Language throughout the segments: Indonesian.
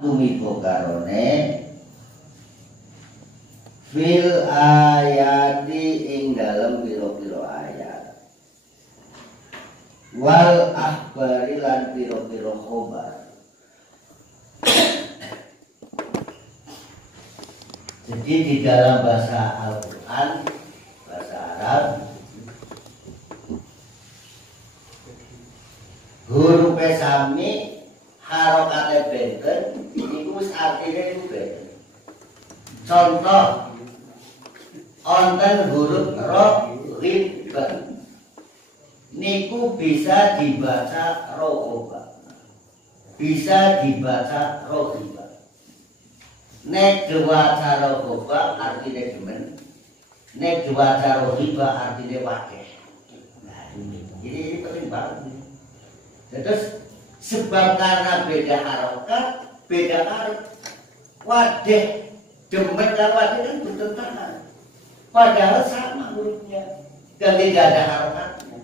Tumibo karone fil ayati ing dalem pira-pira ayat wal akhbari lan pira-pira khabar. Jadi di dalam bahasa Al-Quran, bahasa Arab, huruf sami harokate benten iku wis artine iku benten. Contoh onten huruf ro riben niku bisa dibaca rohoba, bisa dibaca rohiba. Nek diwaca rohoba artine demen, nek diwaca rohiba artine wakeh. Nah ini penting banget. Terus sebab karena beda harokat, beda harf. Wadeh demen dan wadeh kan bertentangan. Padahal sama hurufnya dan tidak ada harokatnya.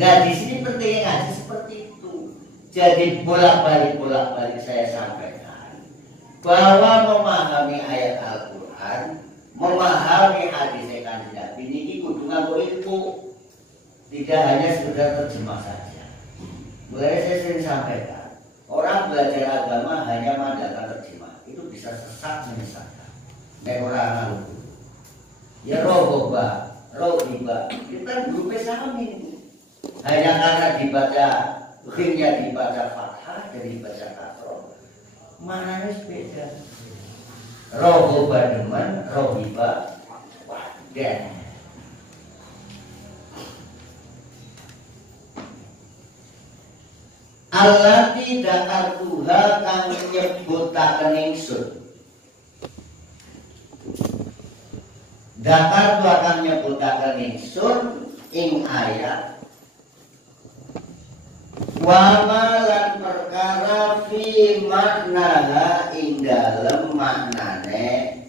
Nah di sini pentingnya ngaji seperti itu. Jadi bolak-balik saya sampaikan bahwa memahami ayat Al-Quran, memahami hadis Kanjeng Nabi ini kudu nganggo ilmu, tidak hanya sekedar terjemah saja. Mulai saya sering sampaikan, orang belajar agama hanya mengandalkan terjemah itu bisa sesat menyesatkan. Nek orang ngaluku, ya rohoba, rohiba, kita grupnya sama ini. Hanya karena dibaca ghimnya dibaca fathah jadi dibaca kasroh, mananya beda. Rohoba demen, rohiba wadah. Allati dakartuha kang nyebutaken ingsun. Dakartu akan nyebutaken ingsun ing ayat wa malan perkara fi maknaha ing dalem maknane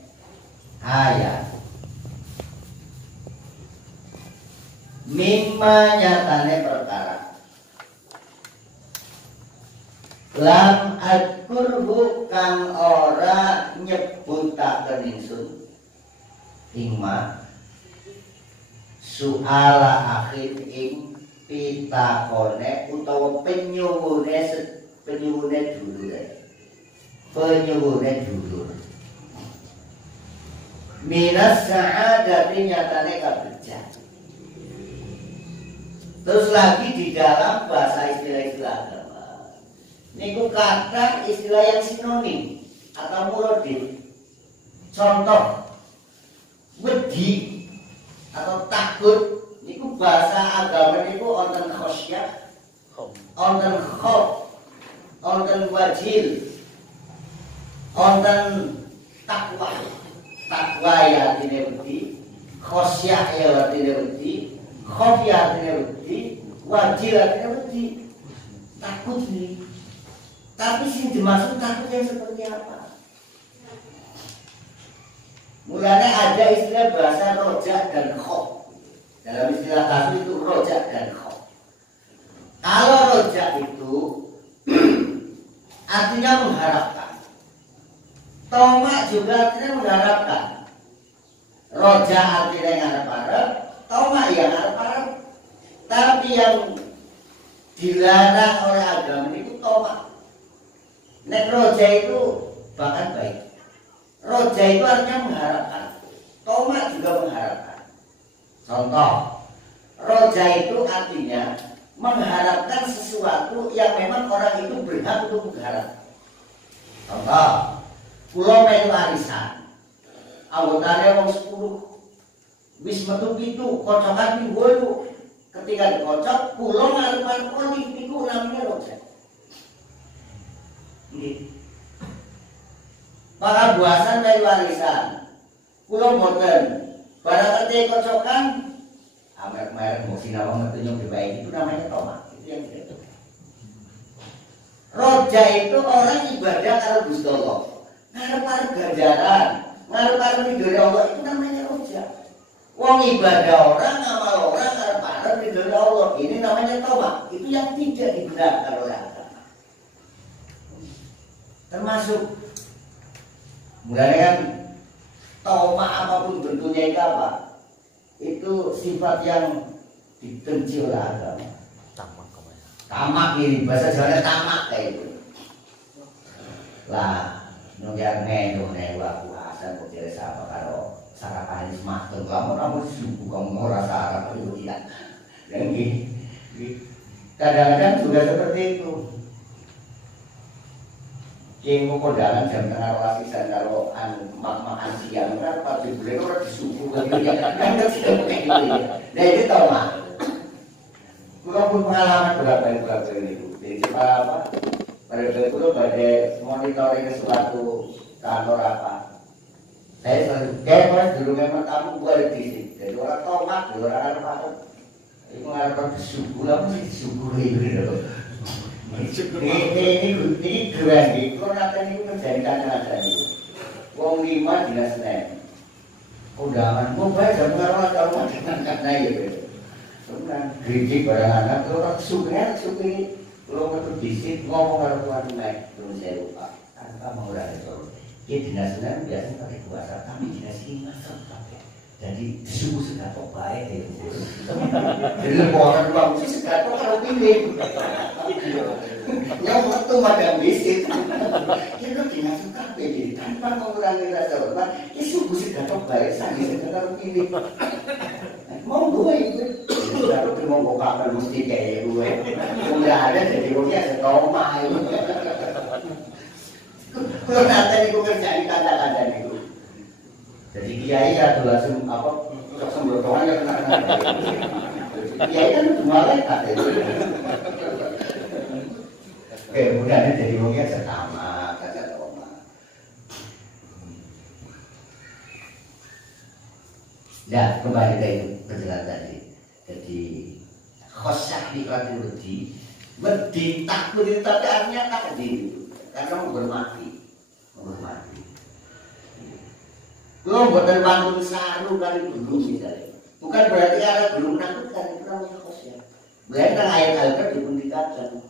ayat. Mimma nyatane perkara lam adkurhu kang ora nyebutaken ingsun ingma suala akhir ing pitakone utawa penyuwune dulur minas sa'adati nyatane kabejat. Terus lagi di dalam bahasa istilah-istilah agama niku kata istilah yang sinonim atau muradif. Contoh wedi atau takut niku bahasa agama niku wonten khosyah, wonten khauf, wonten wajil, wonten takwa. Takwa ya artine wedi, khosyah ya artine wedi, khauf ya artine wedi, wajil artine wedi. Takut nih. Tapi sing dimaksud takut yang seperti apa? Mulanya ada istilah bahasa rojak dan khauf. Dalam istilah kasus itu rojak dan khauf. Kalau rojak itu artinya mengharapkan. Tomak juga artinya mengharapkan. Rojak artinya yang harap-harap, tomak yang harap-harap. Tapi yang dilarang oleh agama itu tomak. Nek roja itu bahkan baik. Roja itu artinya mengharapkan. Tomak juga mengharapkan. Contoh, roja itu artinya mengharapkan sesuatu yang memang orang itu berhak untuk mengharap. Contoh, pulau melu arisan, anggotanya wong 10, wis metu pitu, kocokan minggu itu. Ketika dikocok, pulau ngarep-ngarep politik itu namanya roja. Para buasan melu arisan, pulau boten. Barang ketika kocokan, amer-amer mau sinawang ngetunyuk dibaik itu namanya tomak. Itu yang tidak. Roja itu orang ibadah kalau Gusti Allah. Ngarep-ngarep ganjaran, ngarep-ngarep ridho Allah itu namanya roja. Wong ibadah orang, ngamal orang, ngarep-ngarep ridho Allah. Ini namanya tomak. Itu yang tidak dibenarkan oleh agama. Termasuk mulai kan tauma apapun bentuknya itu apa? Itu sifat yang dibenci oleh agama. Tamak ini bahasa Jawa tamak kayak itu. Lah, nunggu nih waktu asal kok jadi siapa kalau sarapan ini semakin kamu subuh kamu rasa arah itu tidak. Dan kadang-kadang juga seperti itu. Yang mau kondangan jam tengah rolas dan kalau makan siang kan pasti boleh orang disubuh gitu ya kan tidak kayak gitu ya. Nah itu tau mah. Gua pun pengalaman berapa itu. Jadi apa? Pada itu pada monitoring suatu kantor apa. Saya selalu kayak dulu memang kamu boleh di sini. Jadi orang tomat, orang apa? Itu ngarep disubuh lah mesti disubuh gitu. Ini keren gitu, nanti ini menjadikan ada itu. Wong 5 dinas Senin. Undangan, mau baik jam ngaruh kalau macam gitu. Kemudian kritik barang anak, orang suki, kalau betul disit ngomong kalau tuan naik, terus saya lupa. Tanpa mengurangi itu. Dia dinas Senin biasanya pakai kuasa, tapi dinas ini masuk pakai. Jadi disubuh segatok baik ya. Jadi orang luar sih segatok kalau pilih. Yang waktu madam bisik. Kita tidak suka pilih tanpa mengurangi rasa hormat. Ini subuh segatok baik sangat segatok pilih. Mau gue itu. Lalu mau gue kapan mesti kayak gue. Udah ada jadi gue setoma. Kalau nanti gue kerjain kata-kata itu. Jadi kiai ya langsung apa sembrotongan ya kena. Kiai kan malaikat itu. Kemudian jadi wongnya setama kata oma. Ya kembali dari penjelasan tadi. Jadi khosyah di wedi takut itu tapi artinya takdir karena menghormati. Lo buatan bangun saru kali dulu misalnya. Bukan berarti ada belum menakutkan itu namanya khosyah. Berarti ayat Al-Qur'an dipun dikatakan.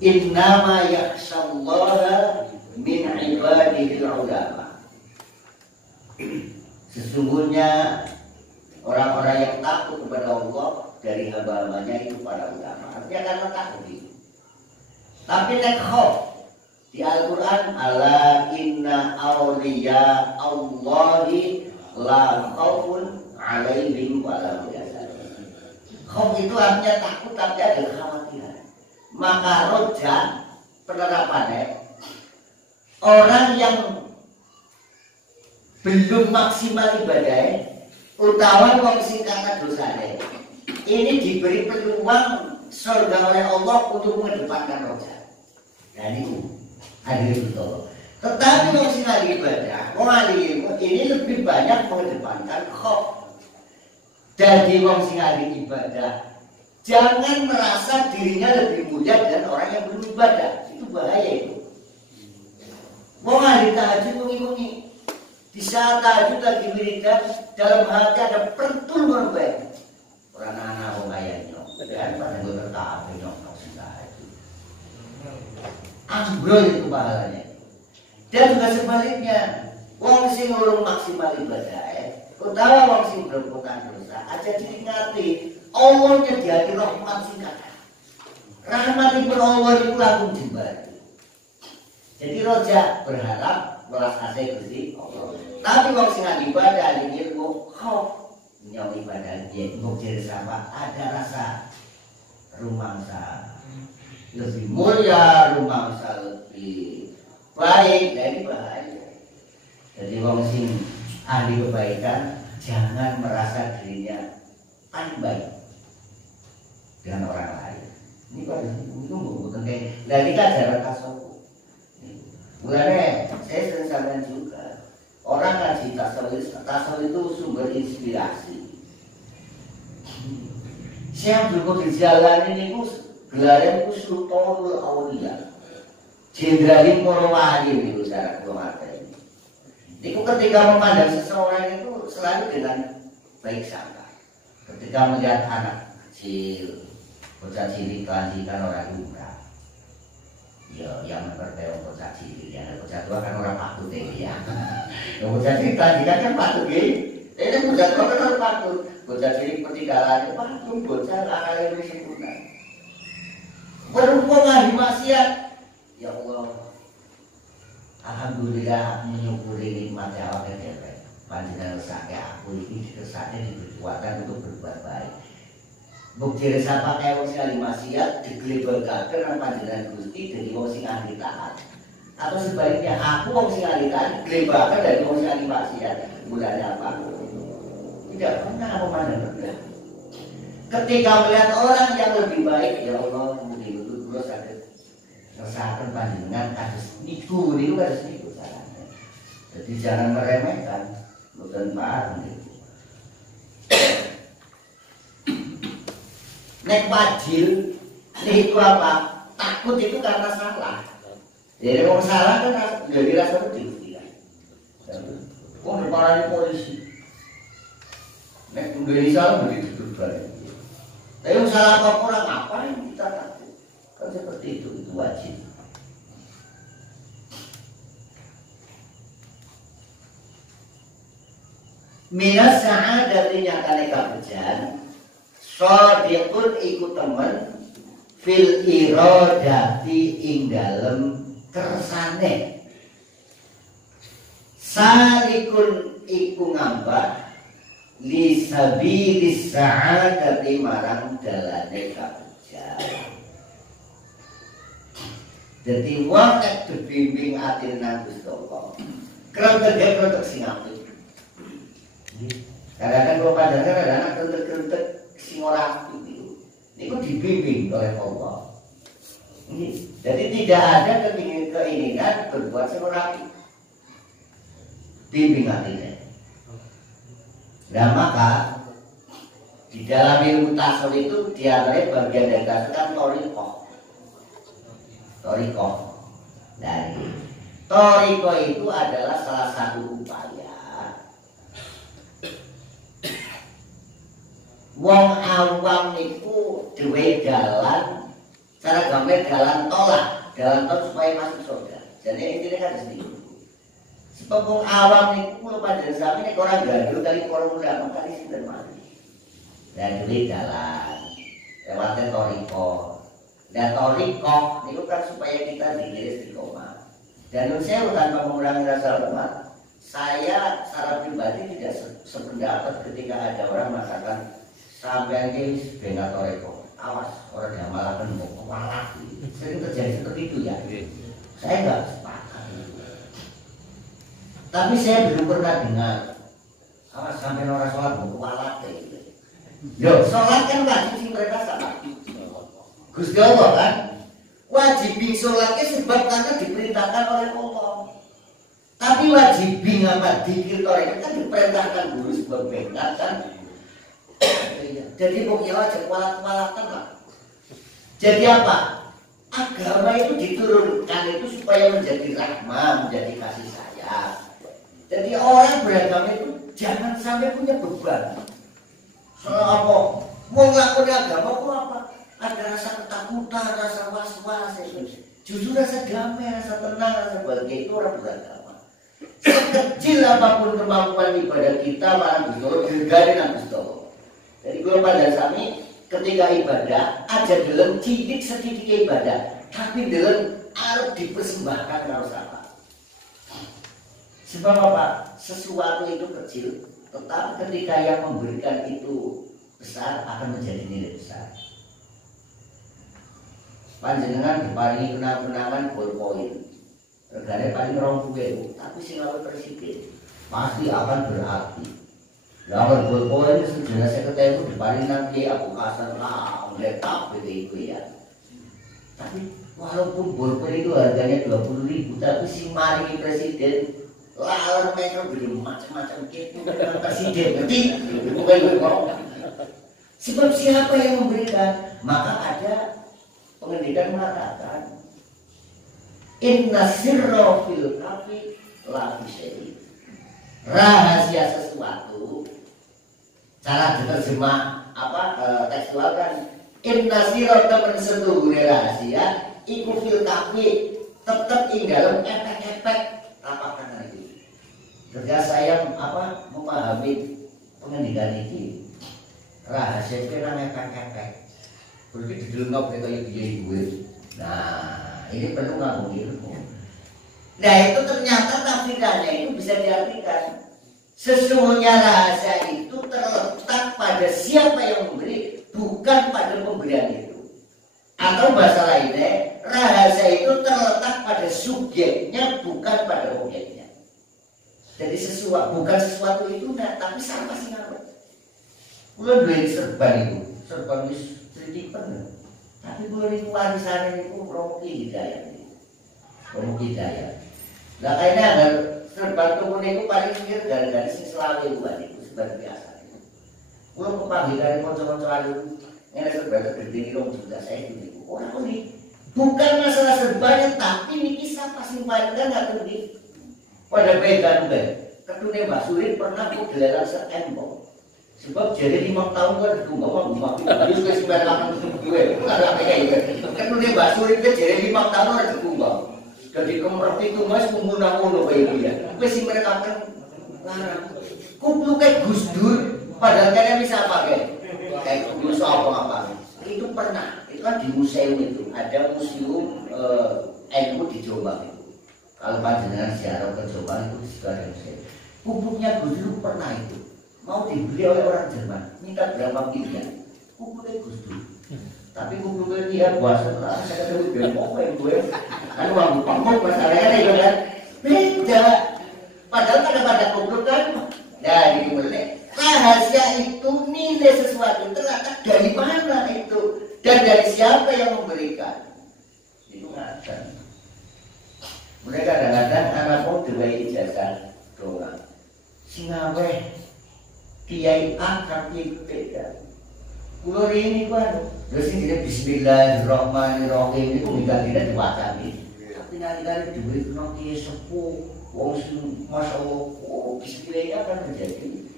Innama yakhshallaha min ibadihi ulama. Sesungguhnya orang-orang yang takut kepada Allah dari hamba-hambanya itu para ulama. Artinya karena takut itu. Tapi nek khauf di Al-Quran ala inna awliya Allahi la khawfun alaihim wa la hum yahzanun. Khauf itu artinya takut tapi ada kekhawatiran. Maka roja penerapannya orang yang belum maksimal ibadah utawa wong sing karena dosane ini diberi peluang surga oleh Allah untuk mengedepankan roja. Dan itu hadir betul. Tetapi kalau sing ahli ibadah, wong ahli ilmu ini lebih banyak mengedepankan khauf. Jadi wong sing ahli ibadah jangan merasa dirinya lebih mulia dan orang yang belum ibadah. Itu bahaya itu. Wong ahli tahajud mengi-mengi. Di saat tahajud lagi wiridan dalam hati ada pertulungan baik. Orang anak wong kaya nyok. Dan pada gue tertawa nyok sing tahajud. Ambrol itu pahalanya. Dan juga sebaliknya, wong sing urung maksimal ibadah, utawa wong sing berbuatan dosa, aja diingati Allah nyediakan rahmat sing kata. Rahmatipun Allah itu langsung dibagi. Jadi roja berharap belas kasih Gusti Allah. Tapi wong sing ibadah di ilmu khauf nyawa ibadah dia mukjir sama ada rasa rumangsa lebih mulia, rumangsa lebih baik dari bahaya. Jadi wong sing ahli kebaikan jangan merasa dirinya paling baik dengan orang lain. Ini pada itu bukan kayak dari ajaran tasawuf. Mulanya saya sering sampaikan juga orang ngaji tasawuf itu sumber inspirasi. Saya berikut di jalan ini gelarnya itu Sultanul Aulia, jenderalin para wali itu cara keluarga ini. Itu ketika memandang seseorang itu selalu dengan baik sangka. Ketika melihat anak kecil, bocah cilik kelanjikan orang umrah, Ya, yang mempercayai orang bocah cilik ya, bocah tua kan orang patut ya. Yang bocah cilik tadi kan patut ya. Ini bocah tua kan orang patut. Bocah cilik ketinggalan, patut bocah akal ini sempurna. Berhubung ahli maksiat, ya Allah. Alhamdulillah menyukuri nikmat awak dhewe. Panjenengan resake aku iki resake dikuatkan untuk berbuat baik. Bukti resapa kaya wong sing ahli maksiat diglebekaken nang panjenengan Gusti dadi wong sing ahli taat. Atau sebaliknya aku wong sing ahli taat diglebekaken dadi wong sing ahli maksiat. Mulane apa? Tidak pernah memandang rendah. Ketika melihat orang yang lebih baik, ya Allah, mungkin itu kula saged ngesahaken panjenengan kados niku kados niku carane. Jadi jangan meremehkan, mboten paham niku. Nek wajil niku apa? Takut itu karena salah. Jadi orang salah kan jadi rasa pedih. Wong diparani polisi. Nek nduweni salah begitu berbalik. Tapi yang salah apa orang ngapain kita takut? Kan seperti itu wajib. Minas sa'adati nyatane kabejan shadiqun iku temen fil iradati ing dalem kersane salikun iku ngambah li sabilis sa'adati marang dalane kabejan. Jadi wong nek dibimbing atine nang Gusti Allah kreng-kreng sing apik. Kadang-kadang kalau pandangan ada anak kentek-kentek sing ora apik niku dibimbing oleh Allah. Jadi tidak ada keinginan berbuat sing ora apik. Bimbing atine. Nah maka di dalam ilmu tasawuf itu diantaranya bagian dari tasawuf kan torikoh. Dari torikoh itu adalah salah satu upaya wong awam niku duwe dalan cara gambar dalan tol supaya masuk surga. Jadi intinya kan seperti sebab wong awam niku kula panjenengan sami nek ora gandul kali para ulama kali sinten mati. Dan duwe dalan lewat torikoh. Dan torikoh niku kan supaya kita diri istiqomah. Dan saya tanpa mengurangi rasa hormat, saya secara pribadi tidak sependapat ketika ada orang mengatakan sampai ini bengak torikoh. Awas orang yang malah penuh kepala. Sering terjadi seperti itu ya. Saya nggak sepakat. Tapi saya belum pernah dengar awas sampai orang sholat kepala gitu. Yo sholat kan wajib sih mereka salah. Gusti Allah kan wajib sholatnya sebab karena diperintahkan oleh Allah. Tapi wajib apa dikir torikoh kan diperintahkan dulu sebab bengak kan. Jadi pokoknya wajib walak-walakan lah. Jadi apa? Agama itu diturunkan itu supaya menjadi rahmah, menjadi kasih sayang. Jadi orang beragama itu jangan sampai punya beban. Soal apa? Mau ngelakuin agama kok apa? Ada rasa ketakutan, rasa was-was. Justru rasa damai, rasa tenang, rasa bahagia itu orang beragama. Sekecil apapun kemampuan ibadah kita, malah disuruh dirgain sama Gusti Allah. Jadi kalau pada sami ketika ibadah aja dalam cilik sedikit ibadah, tapi dalam harus dipersembahkan kalau sama. Sebab apa? Sesuatu itu kecil, tetapi ketika yang memberikan itu besar akan menjadi nilai besar. Panjenengan diparingi kenang-kenangan ballpoint, regane paling 20.000, tapi sing awal presiden pasti akan berarti. Lawan ballpoint sejenis saya ketemu diparingi nanti Abu Hasan lah, letap gitu ya. Tapi walaupun ballpoint itu harganya 20.000, tapi si maringi presiden lawan mereka beli macam-macam gitu presiden, ngerti? Bukan. Sebab siapa yang memberikan? Maka ada pendidikan mengatakan inna sirra fil kafi la fi rahasia sesuatu. Cara diterjemah tekstual kan inna sirra temen setuhune rahasia iku fil kafi tetep ing dalam efek-efek tapak tangan itu. Ketika saya memahami pengendikan ini rahasia itu nang efek-efek. Berarti didelengap kayak piye gue. Nah, ini perlu nganggo ilmu. Nah, itu ternyata tafsirannya itu bisa diartikan sesungguhnya rahasia itu terletak pada siapa yang memberi, bukan pada pemberian itu. Atau bahasa lainnya, rahasia itu terletak pada subjeknya, bukan pada objeknya. Jadi bukan sesuatu itu, tapi sama sih ngapain. Kulo duwe serban itu, serban wis tritipen. Tapi kulo niku warisan niku Romo Hidayat. Romo Hidayat. Lah kayaknya ada serban tuku niku paling pikir gara-gara sing selawe kuwi niku seperti biasa. Kulo kepanggil kali kanca-kanca alu ngene serban gede iki juga saya niku. Ora kuwi. Bukan masalah serbannya, tapi niki sapa sing paling enggak ngerti. Pada pegang ketune Mbak Surin pernah kudelalan seembok. Sebab jadi 5 tahun kan ditunggu itu wis sembarangan gue. Ketune Mbak Surin ke jadi 5 tahun ora ditunggu. Jadi kemerep itu Mas kumpulna ngono kaya iki ya. Wis sing mereka kan larang. Kumpul kayak Gus Dur padahal kalian bisa pakai. Kayak Gus apa. Itu pernah. Itu kan di museum itu. Ada museum NU di Jombang itu. Kalau panjenengan ziarah ke Jombang itu juga ada museum. Pupuknya Gus Dur pernah itu mau dibeli oleh orang Jerman, minta berapa miliar. Pupuknya Gus Dur. Tapi pupuknya dia puasa lah. Saya kata gue apa yang gue? Kan uang panggung masalahnya itu kan beda. Padahal pada pupuk kan, ya dimulai. Rahasia itu nilai sesuatu terletak dari mana itu dan dari siapa yang memberikan. Itu nggak ada. Mereka kadang-kadang anak mau diwai ijazah doang. Singawe kiai angkat itu beda. Kulo ini kan, terus ini Bismillahirrahmanirrahim itu minta tidak diwacani. Tapi nanti duit nanti sepuh, wong sing masya Allah, Bismillah akan menjadi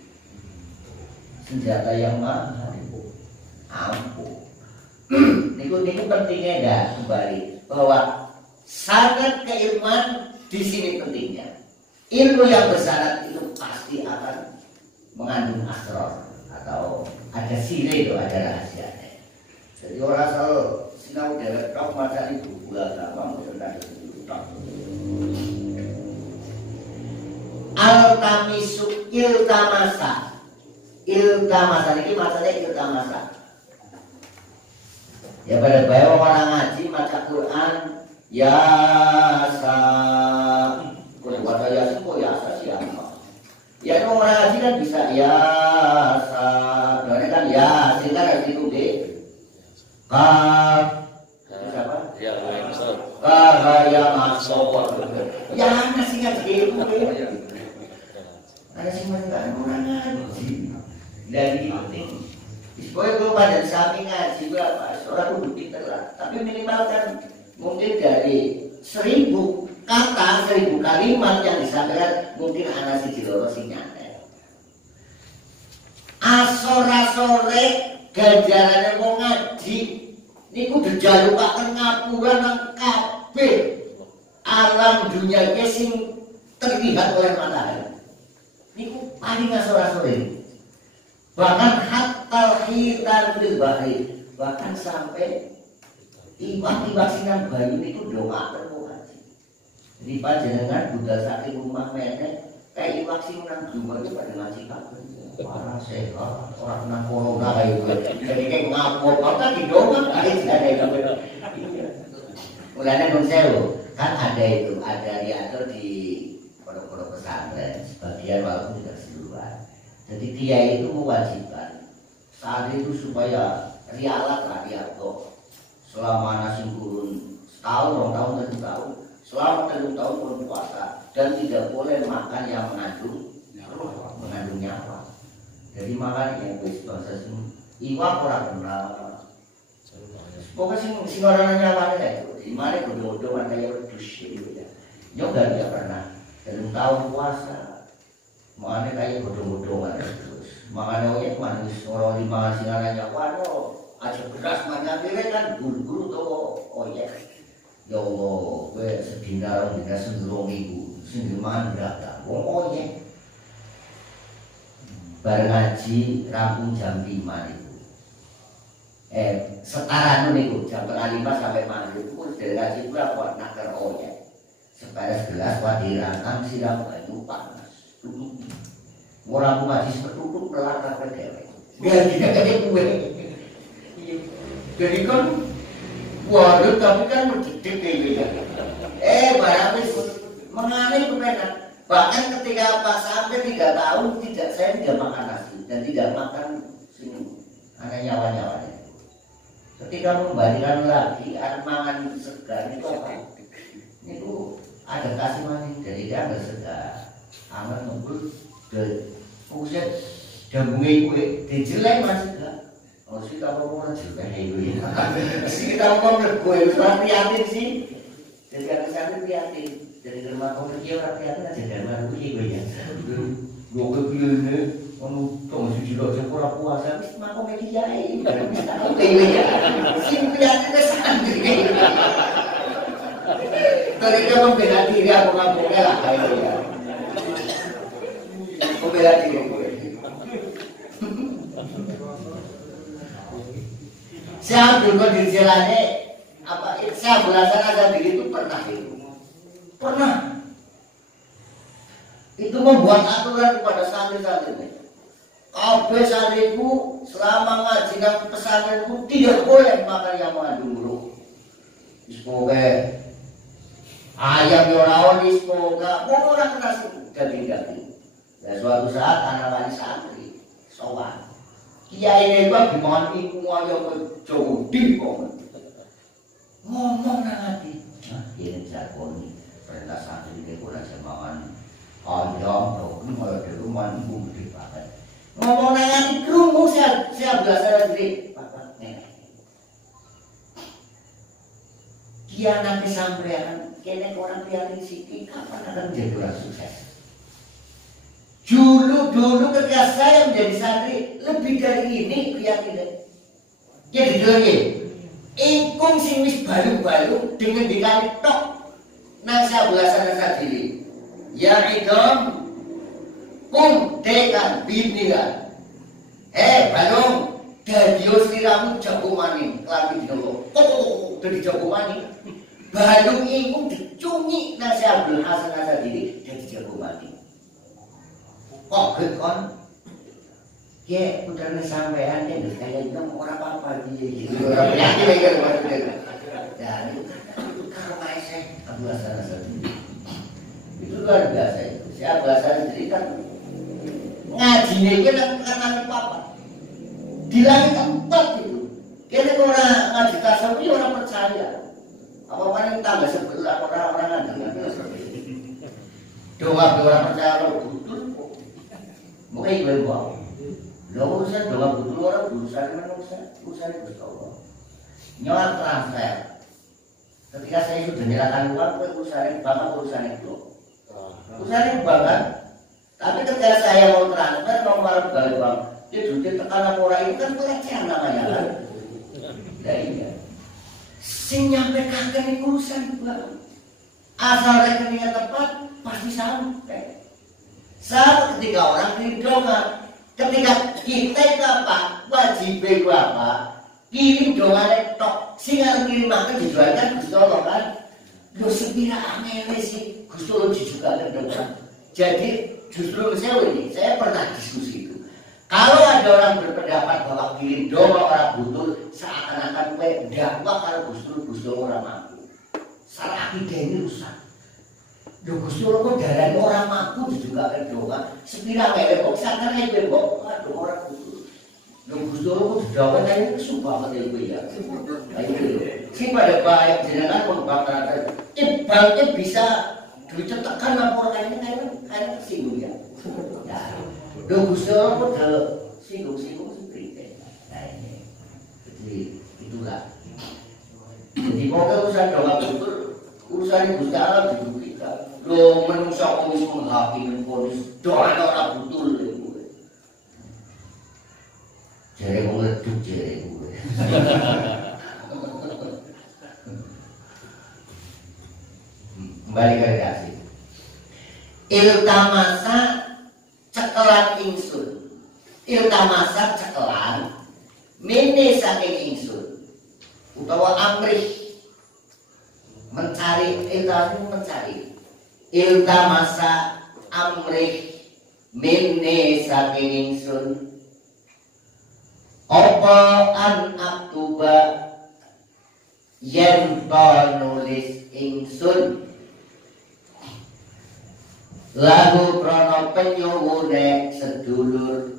senjata yang mahal. Ampuh. Niku pentingnya dah kembali bahwa sanad keilmuan di sini pentingnya. Ilmu yang bersyarat itu pasti akan mengandung asrar atau ada siri itu, ada rahasianya. Jadi orang selalu sinau dewek kau macam itu bulan lama sudah itu. Al-tamisu iltamasa. Iltamasa ini maksudnya iltamasa. Ya pada bayi orang ngaji maca Quran ya Bahasa Yasin kok ya siapa? Ya itu orang ngaji kan bisa ya kan ya sehingga harus itu deh. Siapa? Ya masuk. Ya masuk. Ya masih ngaji itu. Ada sih mereka orang ngaji. Dari penting. Pokoknya kalau pada samping ngaji berapa? Seorang kudu pinter lah. Tapi minimal kan mungkin dari 1000 kata, 1000 kalimat yang disampaikan mungkin anak si Jiloro sing nyantai. Asore ganjarane wong ngaji niku dijalukaken ngapura nang kabeh alam dunia iki sing terlihat oleh matahari. Niku paling asore. Bahkan hatta hitan fil bahri, bahkan sampai iwak-iwak sing nang banyu niku ndongaken. Jadi panjenengan budal sakit rumah nenek kayak iwak sing nang jumlah itu pada ngaji kabeh. Wah sehat, orang nang corona kayak gitu. Jadi kayak ngapur, maka di dongeng kali ada itu. Mulanya dong sewu, kan ada itu, ada diatur di pondok-pondok pesantren, sebagian walaupun tidak seluruh. Jadi dia itu mewajibkan saat itu supaya rialat lah diatur selama nasi gurun setahun, 2 tahun, 3 tahun. Selama 3 tahun berpuasa dan tidak boleh makan yang mengandung nyawa. Jadi makan yang bahasa sing iwak ora kenal. Pokoknya sing ora nyawa itu. Di mana bodoh-bodohan kayak wedhus gitu ya. Nyoba dia pernah 3 tahun puasa. Makanya kayak bodoh-bodohan terus. Makanya oyek manis orang dimakan sing ora nyawa aja beras mana kan guru-guru tuh oyek. Ya Allah, kowe sedina rong dina sendrong iku sing dimangan berapa? Wong oyek. Bar ngaji rampung jam 5 niku. Setara niku jam 5 sampai maghrib pun dari ngaji pula kuat nakar oyek. Separas gelas kuat dirangkang siram banyu panas. Ora ngaji sepetutuk pelar kabeh dhewe. Biar tidak kaya kue. Jadi kan waduh tapi kan mendidik kayak barang itu mengalami kemenak. Bahkan ketika pas sampai 3 tahun saya tidak makan nasi dan tidak makan sini ada nyawa-nyawanya. Ketika membalikan lagi mangan segar itu apa? Itu ada kasih manis jadi dia nggak segar. Aman ngumpul dan pusat jambungnya kue dijelek masih gak. Oh sih kalau mau jelek kue. Si kita mau kue berarti yakin sih. Jadi aku sampai prihatin dari rumah komersial prihatin aja dari mana gue ya. Gue kepilihnya, kamu suci loh sekolah puasa, bis mah komedi jahit, baru bisa tahu gue ya. Sing prihatinnya sendiri. Ketika membela diri aku ngomongnya lah kayak ya. Membela diri gue. Saya dulu di jalannya apa? Saya belasan aja begitu pernah itu. Pernah. Itu membuat aturan kepada santri-santri. Kabeh santriku selama ngaji nang pesantrenku tidak boleh makan yang mengandung buruk. Semoga ayam yorawan semoga orang kena daging-daging. Dan suatu saat anak wali santri sowan. Kiai ini gimana iku ayam jauh di ngomong nang ati. Nah, yen jakoni perintah santri iki ora jamangan ayam to kaya di rumah ibu gede banget. Ngomong nang ati krungu saya belasan sendiri. Bapak nenek. Kian nanti sampean kene orang prihatin siki kapan akan menjadi orang sukses. Dulu ketika saya menjadi santri lebih dari ini prihatinnya. Jadi dulu ingkung sing wis balu-balu dengan dikali tok nang sabelasan sadili. Ya idom pun tekan binilan. Balung dadiyo sliramu jago maning klambi dinowo. Dadi jago maning. Balung ingkung dicungi nang sabelasan sadili dadi jago maning. Kok kon ya, udah sampean ya, kayak itu orang apa dia gitu. Orang yakin ya kan. Dan itu karena saya bahasa sendiri. Itu luar biasa itu. Saya bahasa sendiri kan ngajinya itu kan apa? Di langit tempat itu. Kira orang ngaji tasawuf orang percaya. Apa-apa tangga sebelah orang-orang ngaji. Doa orang percaya kalau betul. Mungkin gue bawa. Lo urusan doa betul orang urusan manusia, urusan Gusti Allah. Nyawa transfer. Ketika saya sudah menyerahkan uang, urusan urusan itu. Urusan banget. Tapi ketika saya mau transfer, mau marah balik uang, dia duitnya tekan orang itu kan pelecehan namanya kan. Ya iya. Sing nyampe kangen urusan banget. Asal rekeningnya tepat, pasti sampai. Sama ketika orang ridho ketika kita itu apa? Wajib itu apa? Kirim dongan tok. Sehingga kirim makan dijualkan Gusti Allah kan? Lo sepira angel sih Gusti Allah dijualkan dongan. Jadi justru saya pernah diskusi itu. Kalau ada orang berpendapat bahwa kirim dongan orang butuh seakan-akan dakwah kalau Gusti Allah orang mampu. Salah akidah ini rusak. Loh Gusti Allah kok darani orang mampu juga kan doa. Sepira ngene kok sakane kowe kok aduh orang Gusti. Loh Gusti Allah kok doa kaya sumpah banget kowe ya. Ayo. Sing pada baik jenengan kok bakal ibaratnya bisa dicetakkan lapor kayaknya kayak tersinggung ya. Nah, loh Gusti Allah kok singgung-singgung seperti nah ini. Jadi itulah. Jadi mau urusan doa betul urusan Gusti Allah di kita. Lo menungsa komis menghakimi komis doa orang betul gue. Jadi mau ngeduk jadi gue. Kembali ke redaksi. Iltamasa cekelan ingsun. Iltamasa cekelan mini saking ingsun. Utawa amrih mencari, mencari. Iltamasa amrih mini saking ingsun. Apa an aktuba yen to nulis ingsun lagu krono penyuwune sedulur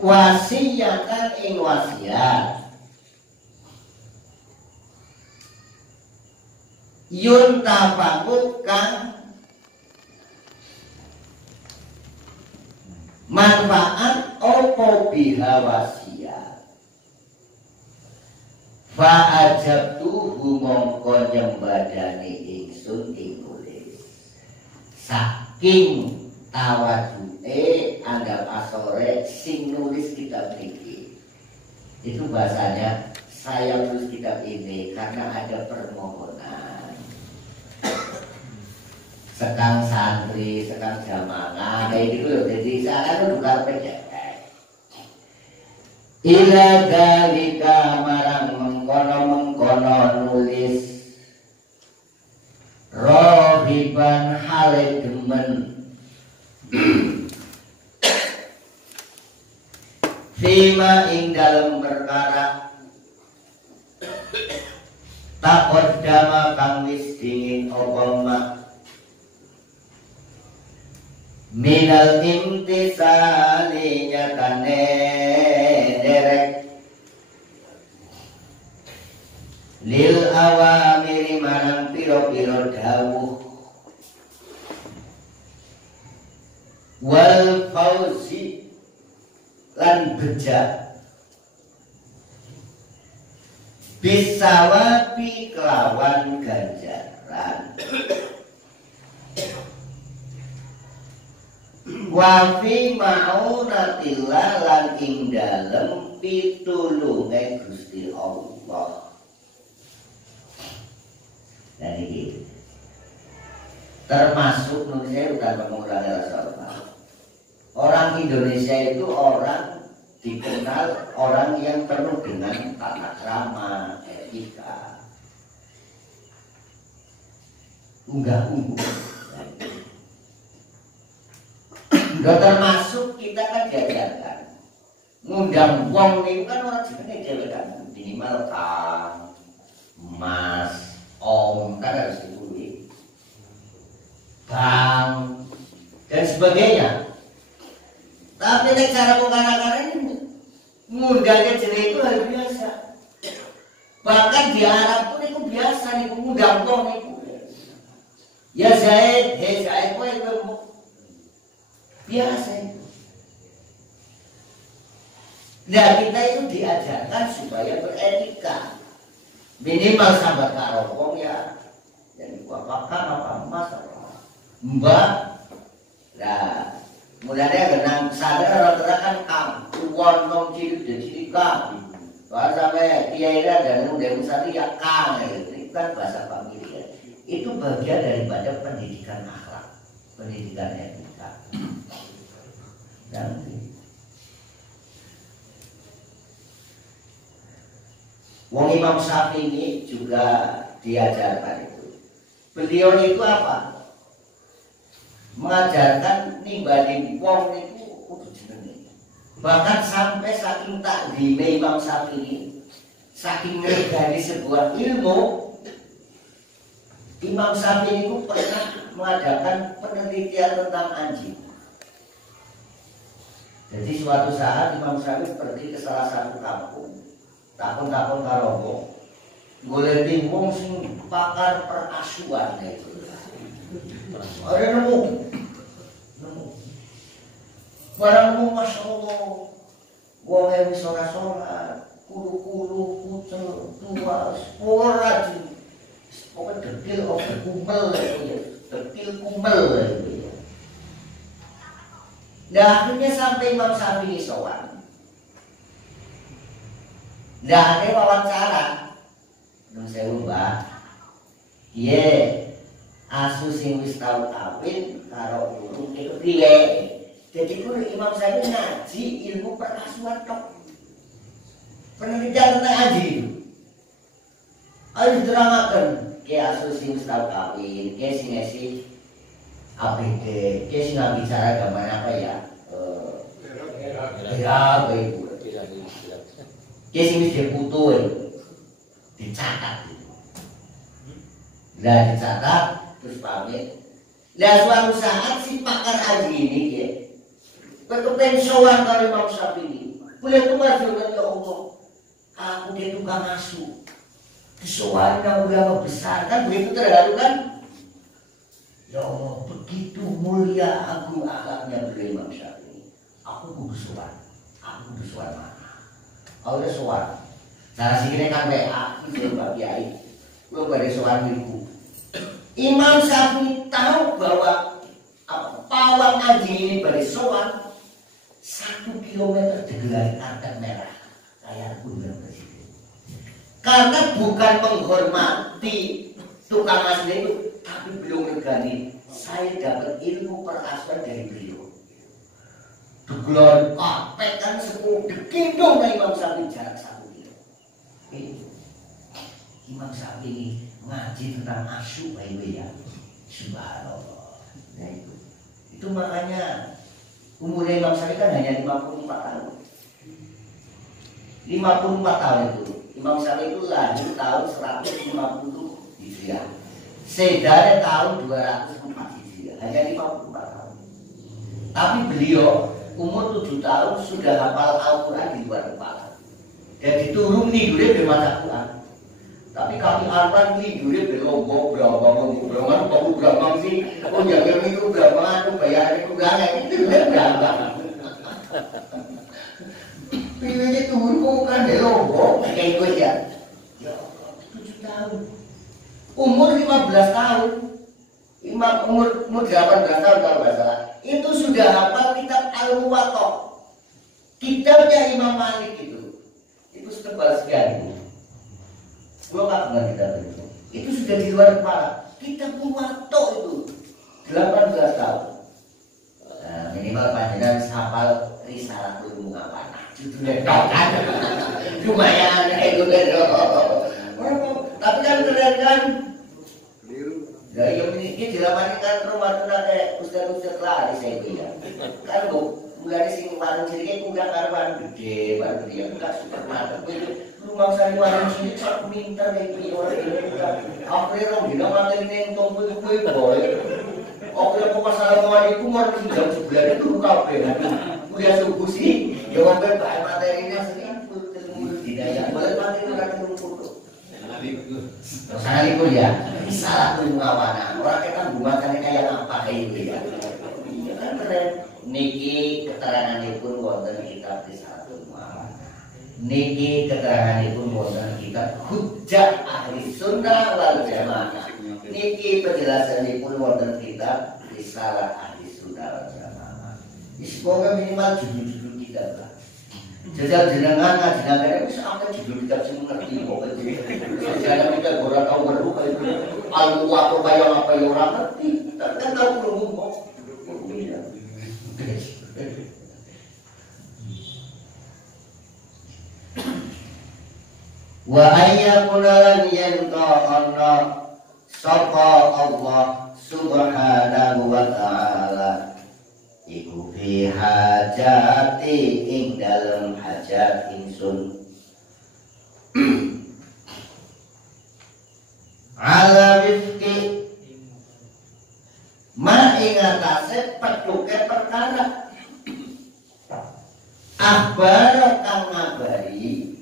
wasiatan ing wasiat yun tafakut kang manfaat opo biha wasiat fa'ajabtuhu mongko nyembadani ingsun ing saking tawaduke anggap asore sing nulis kitab ini. Itu bahasanya saya nulis kitab ini karena ada permohonan sekang santri, sekang jamaah kayak gitu loh. Jadi saya kan udah karepnya ila dalika marang mengkono nulis rohiban hale demen fima ing dalam perkara takut dama kang wis dingin opoma minal imtisali nyatane derek lil awamiri marang piro-piro dawuh wal fauzi lan bejak bisawabi kelawan ganjaran wafi ma'unatillah lan ing dalem pitulunge Gusti Allah. Dan ini termasuk Indonesia bukan mengurangi rasa hormat. Orang Indonesia itu orang dikenal orang yang penuh dengan tata krama, etika, unggah-ungguh. Udah termasuk kita kan diajarkan ngundang wong itu kan orang jenenge dhewe kan minimal kang, mas, om kan harus dibuli, bang dan sebagainya. Tapi nek cara kanak-kanak ini ngundangnya jenenge itu hal biasa. Bahkan di Arab pun itu biasa nih ngundang wong itu. Ya Zaid, hei Zaid, kowe biasa itu. Nah kita itu diajarkan supaya beretika. Minimal sambat karo wong ya. Jadi bapak apa mas apa mbak. Nah mulanya genang sadar rata-rata kan kam uang nom cilik dan cilik kam. Kalau sampai kiai dan udah satu ya kang itu kan bahasa familiar. Itu bagian daripada pendidikan akhlak, pendidikan etika. Dan Wong Imam Syafi'i juga diajarkan itu. Beliau itu apa? Mengajarkan nimbali wong itu kudu jenenge. Bahkan sampai saking takzime Imam Syafi'i, saking regani sebuah ilmu, Imam Syafi'i itu pernah mengadakan penelitian tentang anjing. Jadi suatu saat Imam Syafi'i pergi ke salah satu kampung, takon-takon karo wong, golek wong sing pakar perasuhan itu. Ada nemu. Barang nemu Masya Allah, wong yang bisa sholat, kuru-kuru, kucel, tua, ora di, pokoknya dekil, kumel itu ya, dekil kumel itu ya. Nah akhirnya sampai Imam Syafi'i sowan. Nah ada wawancara, nun sewu mbak, Iya, asu sing wis tau kawin karo urung iku piye. Jadi kulo Imam Syafi'i ngaji ilmu perkasuan tok. Penelitian tentang haji. Ayo diterangkan ke asu sing wis tau kawin, ke sing ngisi APD, ke sing bicara agama apa ya? Ya, baik. Ke sing wis diputu dicatat. Lah dicatat terus pamit. Lah suatu saat si pakar haji ini ya, kepen sowan karo Imam Syafi'i. Boleh tukar dengan ya Allah. Aku dia tukang asu. Sowan yang ulama besar kan begitu terharu kan? Ya Allah, begitu mulia agung akhlaknya beliau Imam Syafi'i. Aku kudu sowan. Aku kudu sowan mana? Aku udah sowan. Cara sikine kan WA, itu Mbak Kiai. Gua pada sowan niku. Imam Syafi'i tahu bahwa pawang haji ini pada sowan 1 kilometer digelari karpet merah kayak undang presiden. Karena bukan menghormati tukang asli itu, tapi belum regani. Saya dapat ilmu perkasuan dari beliau. Digelari karpet kan sepuluh dikindung dari Imam Syafi'i jarak 1 kilo. Imam Syafi'i ngaji tentang asu baik-baik ya. Subhanallah. Nah itu makanya umur Imam Syafi'i kan hanya 54 tahun. 54 tahun itu. Imam Syafi'i itu lahir tahun 150 Hijriah. Sedarnya tahun 204 Hijriah. Hanya 54 tahun. Tapi beliau umur 7 tahun sudah hafal Al-Quran di luar kepala. Dan diturun nih gue baca Quran. Tapi kami Arman ini juri belonggok berapa sih? Oh jangan itu berapa? Aku bayar itu berapa? Itu berapa? Pilihnya turun kan belonggok kayak gue ya. Ya 7 tahun. Umur 15 tahun. Umur 18 tahun kalau nggak salah. Itu sudah hafal kitab Al-Muwatta. Kitabnya Imam Malik itu. Itu setebal sekian. Gua nggak pernah kita itu sudah di luar kepala. Kita Muwatta itu 18 tahun. Nah, minimal panjenengan hafal risalah ilmu apa? Judulnya kan. Lumayan itu tapi kan keren kan? Ya yang ini dilamani kan rumah tuh kayak ustaz-ustaz lah di saya ya. Kan bu, mulai sing warung jadi udah karuan gede, baru dia enggak super mantap. Rumah saya warung sini cak minta nih orang ini akhirnya orang bilang manggil nentong kue boy. Oke aku masalah kawan itu mau jam 9 itu kafe. Kuliah subuh sih, jawab baik materinya sering ilmu budaya. Boleh pakai orang ilmu sangat libur ya, salah ilmu awana. Orang kita bumatannya kayak apa itu ya. Iya kan keren. Niki keterangan itu wonten kitab risalah ilmu awana. Niki keteranganipun wonten kitab Hujjah Ahli Sunnah wal Jamaah. Niki penjelasanipun wonten kitab Risalah Ahli Sunnah wal Jamaah. Semoga minimal judul-judul kitab lah. Jajal jenengan ngajenengane wis akeh judul kitab sing ngerti kok. Jangan kita ora tau weruh kaya Al-Muwatta kaya apa ya ora ngerti. Kan tau krungu kok. Wa ayyakunalan yanta'anna sapa Allah subhanahu wa ta'ala iku fi hajati ing dalam hajat insun ala wifki ma ing atase petuke perkara akhbar kang ngabari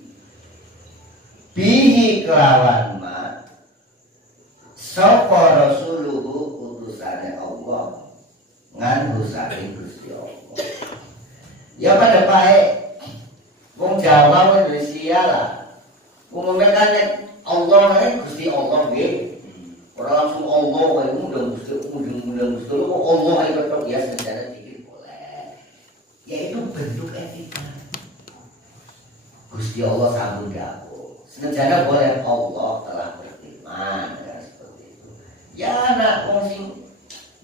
bihi kelawan ma sapa rasuluhu utusane Allah ngan usane Gusti Allah. Ya pada baik wong Jawa Indonesia lah. Umumnya kan Allah kan Gusti Allah nggih. Ora langsung Allah wae mudeng Gusti Allah ae betul ya secara dikit boleh. Yaitu bentuk etika. Gusti Allah sambung dapur. Sebenarnya boleh Allah telah berfirman ya, seperti itu. Ya anak wong sing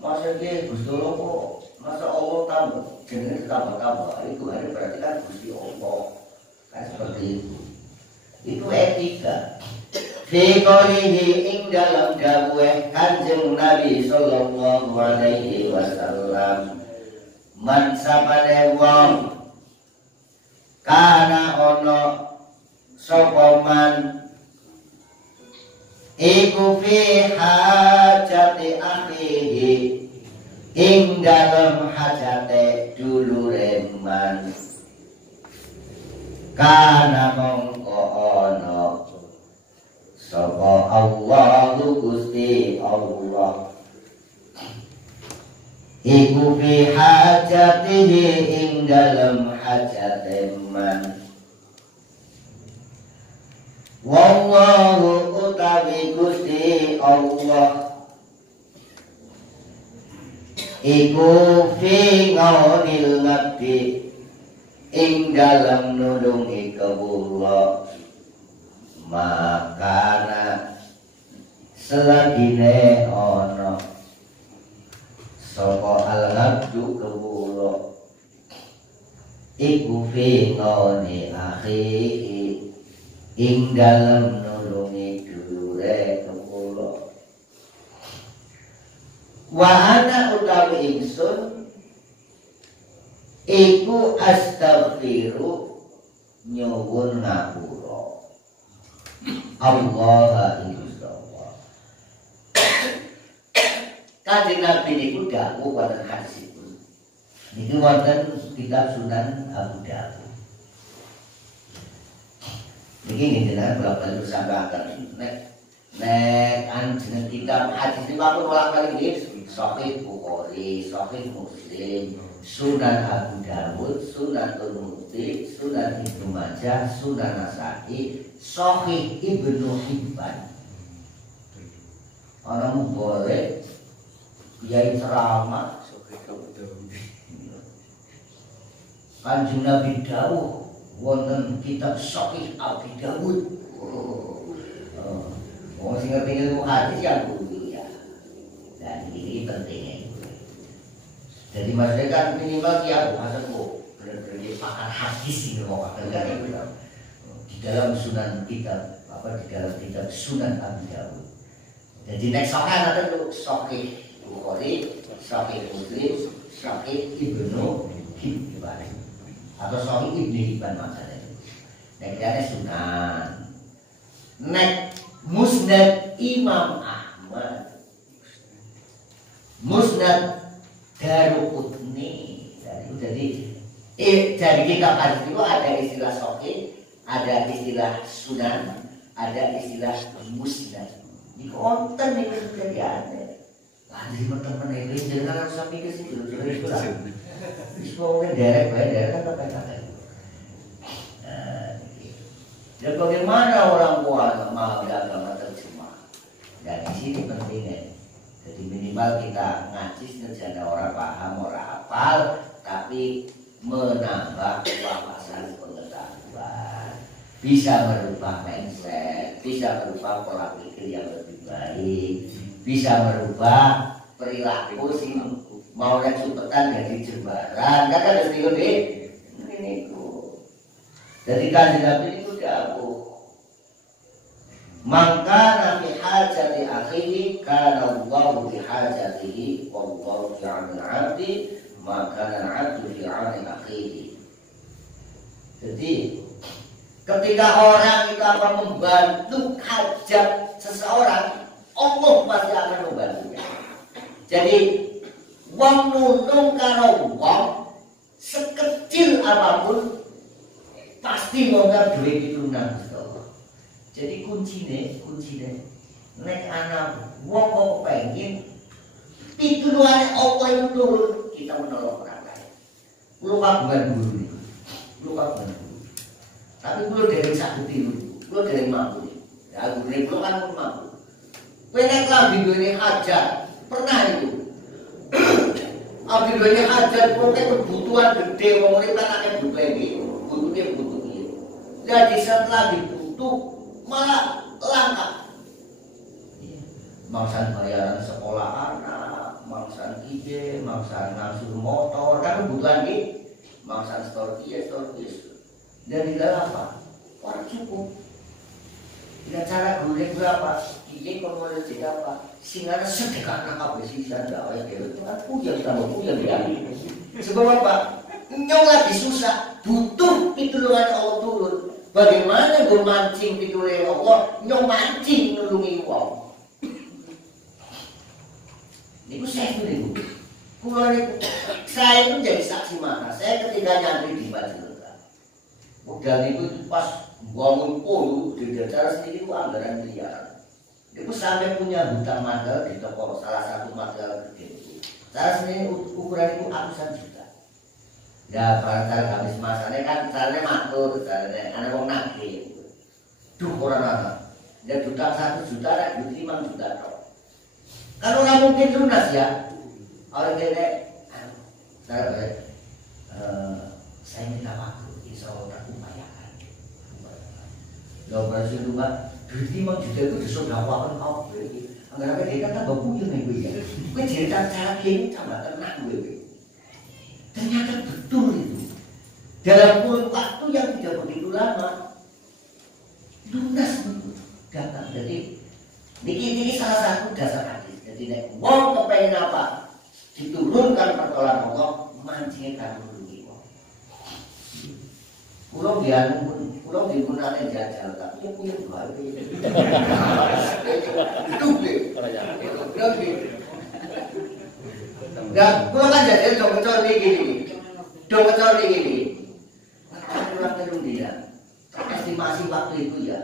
maksudnya Gusti Allah kok masa Allah tambah jenenge tambah-tambah itu hari berarti kan Gusti Allah kan seperti itu etika fikolihi ing dalam dawuh Kanjeng Nabi sallallahu alaihi wasallam man sapane wong kana ono sapa man iku fi hajati akhihi ing dalam hajate dulure man kana mongko ana sapa Allahu Gusti Allah iku fi hajatihi ing dalam hajate man wallahu utawi Gusti Allah iku fi ngaunil ngabdi ing dalam nulungi kawula makana selagine ana sapa al-ngabdu kawula iku fi ngauni akhihi ing dalam nulungi dulure kawula wa ana utawi ingsun iku astaghfiru nyuwun ngapura Allah insyaallah Kanjeng Nabi niku dawuh wonten hadisipun niki wonten kitab Sunan Abu Dawud niki jenengan bolak-balik sampeyan nek jeneng kitab hadis niku aku bolak-balik nggih Sahih Bukhari, Sahih Muslim, Sunan Abu Dawud, Sunan Tirmidzi, Sunan Ibnu Majah, Sunan Nasa'i, Sahih Ibnu Hibban. Orang boleh kiai ceramah Kanjeng Nabi dawuh wonten kitab Sahih Abu Dawud. Wong sing ngerti ilmu hadis ya kudu ya. Dan ini pentingnya. Jadi maksudnya kan minimal ya maksudku benar-benar pakar hadis ini mau kan itu. Di dalam Sunan kitab apa di dalam kitab Sunan Abu Dawud. Jadi next sokan ada tuh Sahih Bukhari, Sahih Muslim, Sahih Ibnu Hibban atau Sahih Ibnu Hibban maksudnya. Nek ada Sunan. Nek Musnad Imam Ahmad, Musnad Daruqutni. Jadi dari kitab hadis itu ada istilah sahih, ada istilah sunan, ada istilah musnad. Ini konten itu sudah ada. Lagi teman-teman ini jangan harus sampai ke situ. Semoga derek kan apa-apa. Dan bagaimana orang tua memahami agama terjemah? Dan di sini pentingnya. Jadi minimal kita ngaji saja orang paham, orang hafal, tapi menambah wawasan pengetahuan. Bisa merubah mindset, bisa merubah pola pikir yang lebih baik, bisa merubah perilaku sih mau cepetan jadi jembaran. Kan ada sedikit ini tuh. Jadi Kanjeng Nabi itu dawuh maka nabi hajati akhihi kana Allahu fi hajatihi wallahu fi 'auni 'abdi maka al-'abdu fi 'auni akhihi. Jadi ketika orang itu akan membantu hajat seseorang, Allah pasti akan membantunya. Jadi wong nulung karo wong sekecil apapun pasti mongga duit ditunan. Jadi kuncinya nek anak wong kok pengen pituane Allah itu turun, kita menolong orang lain. Kulo kagungan guru. Tapi kulo dereng saged tiru, kulo dereng mampu. Ya gurune kulo kan mampu. Kowe nek lagi duwe hajat, pernah itu. Abi duwe hajat kok kebutuhan gede wong urip kan akeh butuh iki. Butuh iki. Jadi setelah dibutuh malah langka. mangsan bayaran sekolah anak, mangsan ide, mangsan ngangsur motor, kan kebutuhan ini, mangsan store dan tidak apa, orang cukup. Dengan cara guling berapa, ide kalau jadi apa, singgah sedekah anak apa sih ada, itu kan punya tambah punya ya. Sebab apa? Nyong lagi susah, butuh pitulungan Allah turun. Bagaimana gue mancing pitulungan Allah, nyong mancing nulungi Allah. Ini saya itu, saya itu jadi saksi mata. Saya ketika nyantri di Bajulga, modal itu pas bangun polu di daerah sendiri itu anggaran miliaran. Itu sampai punya hutang modal di toko salah satu modal gede. Saya sendiri ukuran itu ratusan juta. Ya pada saat habis masanya kan caranya matur, caranya anak wong nagih. Duh orang anak, dia hutang 1 juta, ada 5 juta toh. Kalau nggak mungkin lunas ya, orang gini, saya minta waktu, insya Allah upayakan. Kalau berhasil rumah, duit 5 juta itu disodakwakan kau beli. Anggaran dia kan tambah puyeng nih gue ya. Gue cerita cara gini tambah tenang gue. Ternyata betul itu. Dalam kurun waktu yang tidak begitu lama, lunas betul datang. Jadi ini salah satu dasar hadis. Jadi nek wong kepengen apa diturunkan pertolongan Allah, mancing karo nulungi wong. Kulo digunakan jajal tapi ya punya bae. Dan kulo kan jajal dong kecor gini. Kurang telung dia. Estimasi waktu itu ya,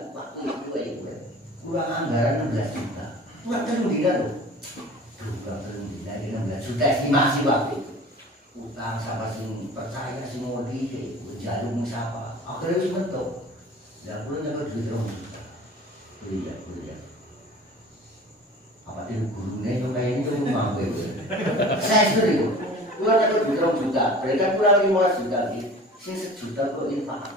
kurang anggaran 16 juta. Kurang telung dia loh. Dari 16 juta estimasi waktu itu. Utang sama sing percaya sing mau dike, jalur siapa? Akhirnya cuma tuh. Dan pulang nyakot duit 2 juta. Kuliah. Apa dia gurunya itu kayaknya itu mampu. Saya serius. Pulang nyakot duit 2 juta. Mereka kurang 15 juta sih. Sing 1 juta kok infak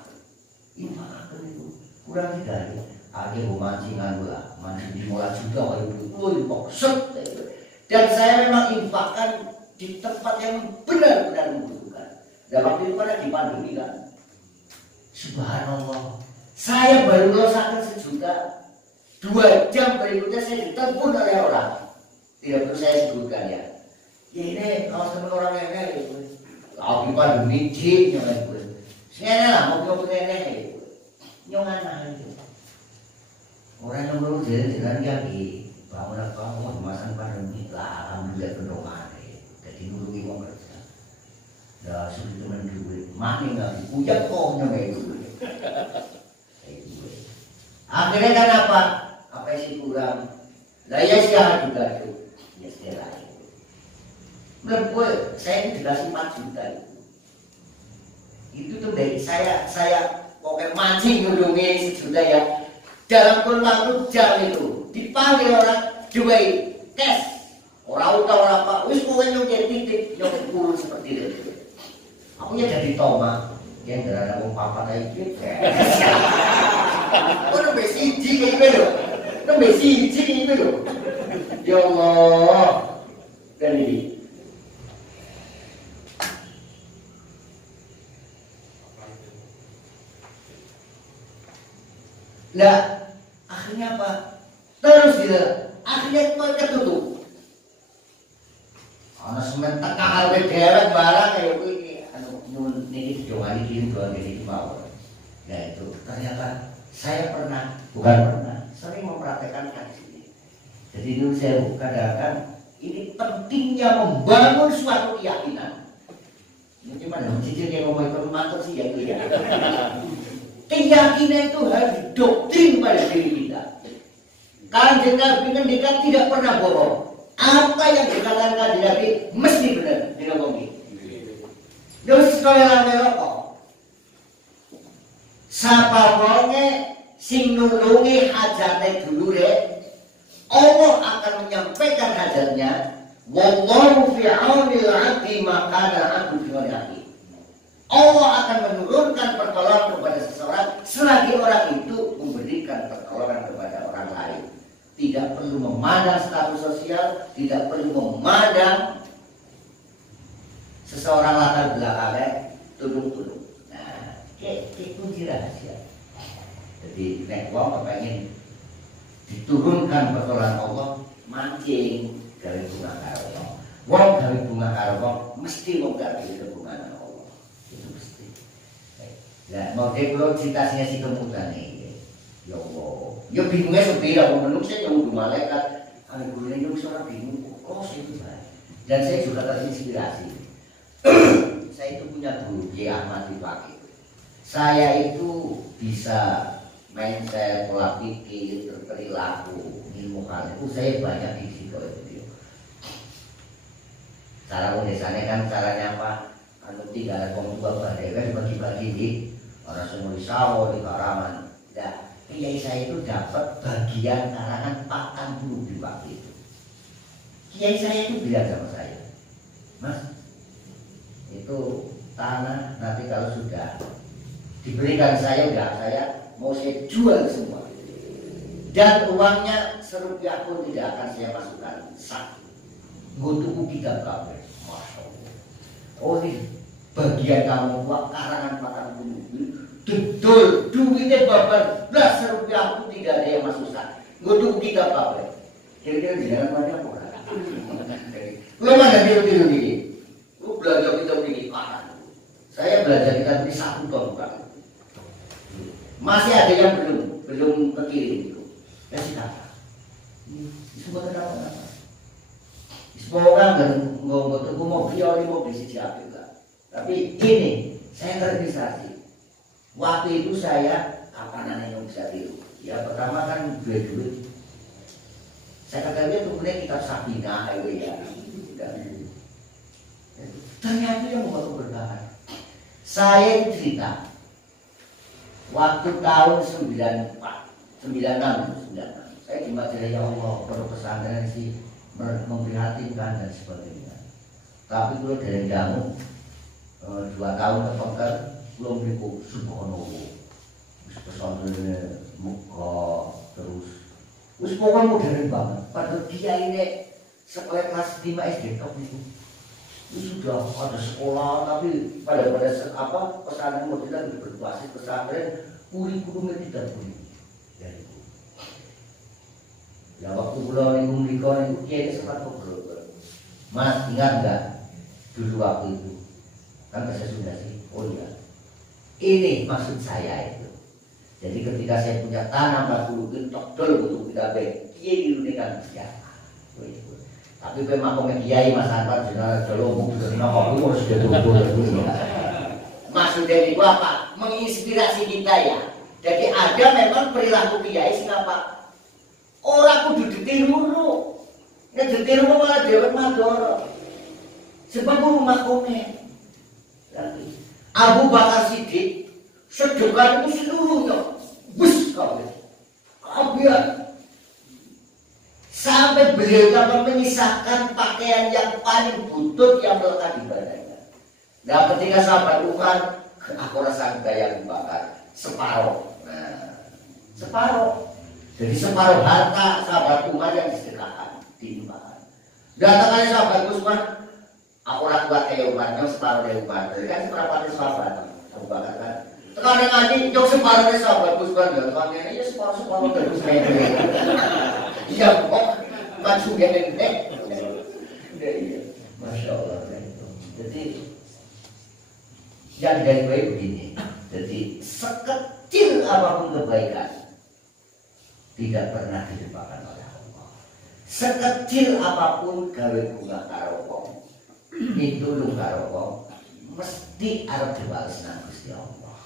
itu kurang dari. Akhirnya mancingan lah, mancing 15 juta itu boxet. Dan saya memang infakkan di tempat yang benar-benar membutuhkan. Dan waktu itu pada di pandemi kan, subhanallah, saya baru losakan 1 juta, 2 jam berikutnya saya ditelepon oleh orang. Tidak perlu saya sebutkan ya. Ya ini kalau teman orang ini, kalau di pandemi cik nyongan gue, saya lah mau ini, nyongan itu. Orang yang baru jalan-jalan lagi. Bangun apa mau dimasak pandemi lah, alhamdulillah pendongan jadi nulungi wong kerja. Dah sulit teman duit, mana nggak dipujat kok nyampe itu. Akhirnya kan apa sih kurang? Lah ya sih juga itu, ya setelah itu. Menurut saya ini dikasih 4 juta itu tuh dari saya pokoknya mancing nulungi 1 juta ya. Dalam kurun waktu jam itu dipanggil orang jual cash orang utang orang apa wis kowe nyong titik nyong kurun seperti itu aku nya jadi toma yang darah wong papat ae iki kok nembe siji iki lho ya Allah dan ini lah akhirnya apa? Terus dia akhirnya ketutup. Ana semen tengah harus dewek barang kayak begini. Anu niki dongani kirim doang dari mau. Nah itu ternyata saya sering mempraktekkan kaji ini. Jadi dulu saya katakan ini pentingnya membangun suatu keyakinan. Mungkin pada mencicil yang ngomong mantap sih ya itu ya. Keyakinan itu harus didoktrin pada diri kita. Kanjeng Nabi ngendikan tidak pernah bohong. Apa yang dikatakan Nabi mesti benar diomongin. Terus kaya rokok. Sapa wonge sing nulungi hajate dulure, Allah akan menyampaikan hajatnya. Wallahu fi 'aunil 'abdi ma kana 'abdu fi 'auni akhi. Allah akan menurunkan pertolongan kepada seseorang selagi orang itu memberikan pertolongan kepada orang lain. tidak perlu memandang status sosial, tidak perlu memandang seseorang latar belakangnya tulung-tulung. Nah, kayak kunci rahasia. Jadi nek wong kepengen diturunkan pertolongan Allah, mancing gawe bunga karo wong. Wong gawe bunga karo wong mesti wong gawe hubungan Allah. Itu mesti. Lah mau kula cita-citanya si kemutan iki. Ya Allah. Ya bingungnya sepira wong menungso yang udah malaikat. Ana gurune yo ora bingung kok itu bae. Dan saya juga terinspirasi. Saya itu punya guru Ki Ahmad Fakih. Saya itu bisa mindset, pola pikir, perilaku, ilmu hal itu saya banyak di situ itu. Cara pembiasaannya kan caranya apa? Anu tiga kong dua badai kan bagi-bagi di orang semua di sawah di Karaman. Nah, kiai saya itu dapat bagian karangan 40 di waktu itu. Kiai saya itu bilang sama saya, Mas, itu tanah nanti kalau sudah diberikan saya mau saya jual semua dan uangnya serupiah pun tidak akan saya masukkan satu. Ngutuku kita kabeh, masya Allah. Oh ini bagian kamu uang karangan makan bunuh, betul duitnya babar belas serupiah pun tidak ada yang masuk satu. Ngutuku kita kabeh. Kira-kira jangan banyak orang. Lu mana tiru-tiru ini? Lu belajar kita begini parah. Saya belajar kita beli 1 ton bukan. Masih ada yang belum kekirim itu. Kasih kata. Semua kenapa? Semua orang dan nggak mau mobil si siapa juga. Tapi ini saya terinspirasi. Waktu itu saya kapan yang bisa tiru? Ya pertama kan duit. Saya kata dia tuh punya kitab Sabina ya. Ternyata yang membuat bertahan. Saya cerita. Waktu tahun 96, saya di majelis ya Allah, pondok pesantren sih memprihatinkan dan sebagainya. Tapi kalau dari kamu 2 tahun terpengker belum cukup subhanallah. Pesantrennya muka terus. Wis pokoknya modern banget. Padahal dia ini sekolah kelas 5 SD top itu. Itu sudah ada sekolah tapi pada pesantren modern berbasis pesantren kurikulumnya tidak boleh ya itu. Ya waktu pulau nikah itu kiai sempat ngobrol. Mas ingat nggak dulu waktu itu kan saya sudah sih. Oh iya ini maksud saya itu. Jadi ketika saya punya tanah 40 kintok dol untuk kita kiai dirunikan siapa. Tapi memang kiai Mas Anwar jenengan jolong dari nama aku sudah dulu. Maksudnya itu apa? Menginspirasi kita ya. Jadi ada memang perilaku kiai sing apa? Orang kudu ditiru. Nek ditiru malah dhewek madara. Sebab rumah komen. Abu Bakar Siddiq sedekah itu seluruhnya bus kabeh. Kabeh. Sampai beliau dapat menyisakan pakaian yang paling butut yang melekat di badannya. Nah ketika sahabat Umar, aku rasa gaya bakar separuh. Nah, separuh. Jadi separuh harta sahabat Umar yang disedekahkan, diimbangkan. Datangnya sahabat Usman, aku rasa buat kayak Umarnya separuh dari Umar. Jadi kan seperempat sahabat Abu Bakar kan. Tekan yang ngaji, jauh separuh dari sahabat Usman. Tekan yang ini separuh dari saya. Iya kok maju gede. Masya Allah. Jadi yang dari baik begini. Jadi sekecil apapun kebaikan tidak pernah dilupakan oleh Allah. Sekecil apapun gawe bunga karokong, itu lu karokong mesti arep dibales nang Gusti Allah.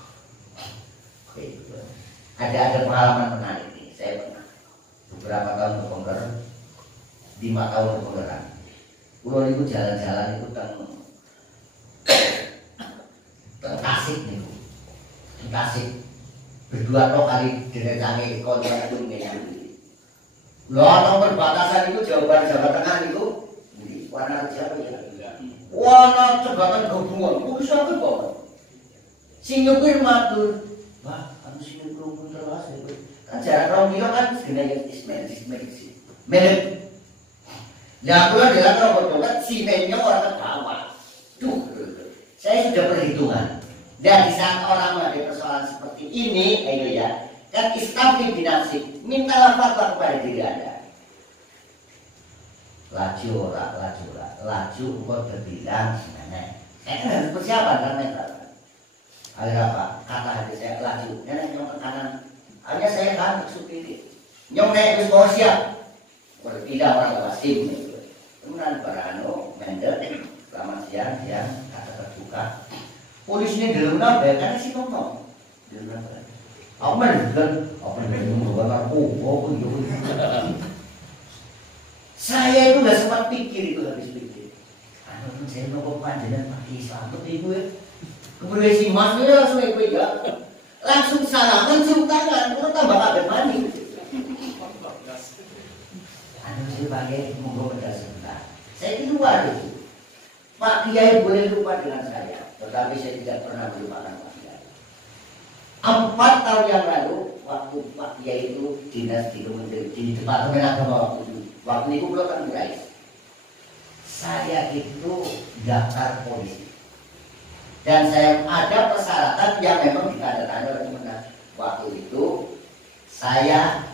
Begitu. Ada pengalaman menarik nih. Saya pernah beberapa tahun berpengker, 5 tahun berpengkeran. Pulau itu jalan-jalan itu Tasik nih, Tasik berdua toh kali direncanakan kontak itu menjadi. Loh, perbatasan itu Jawa Tengah itu, warna siapa ya? Warna jembatan gabungan, itu siapa kok? Sing nyupir matur, wah, kamu sing nyupir terus itu. Kan jarak 2 kilo kan segenap Ismail. Mirip. Nah, kalau dalam robot dompet simennya orang ke bawah. Duh, saya sudah perhitungan. Dan di saat orang menghadapi persoalan seperti ini, ayo ya, kan istafid binafsik, mintalah fatwa kepada diri Anda. Laju kok terbilang sebenarnya. Saya kan harus persiapan kan mental. Ada apa? Kata hati saya laju, nenek nyong ke kanan. Hanya saya kan supir. Nyong naik ke bawah siap. Tidak orang wasim. Kemudian Barano, Mendel, selamat siang, kata terbuka. Polisinya dalam napa ya? Karena si ngomong dalam napa. Aku mendel, apa yang ngomong saya itu gak sempat pikir itu habis pikir. Aduh, saya nopo panjenengan pakai selamat ibu ya. Kemudian si mas itu langsung ikut ya. Langsung salaman, cium tangan, itu tambah kaget mani. Aduh, saya pakai monggo benda sebentar. Saya di luar itu. Pak Kiai boleh lupa dengan saya, tetapi saya tidak pernah melupakan Pak Kiai. 4 tahun yang lalu, waktu Pak Kiai itu dinas di Departemen Agama waktu itu belum kan berais. Saya itu daftar polisi. Dan saya ada persyaratan yang memang ditandatangani oleh Kemenang. Waktu itu saya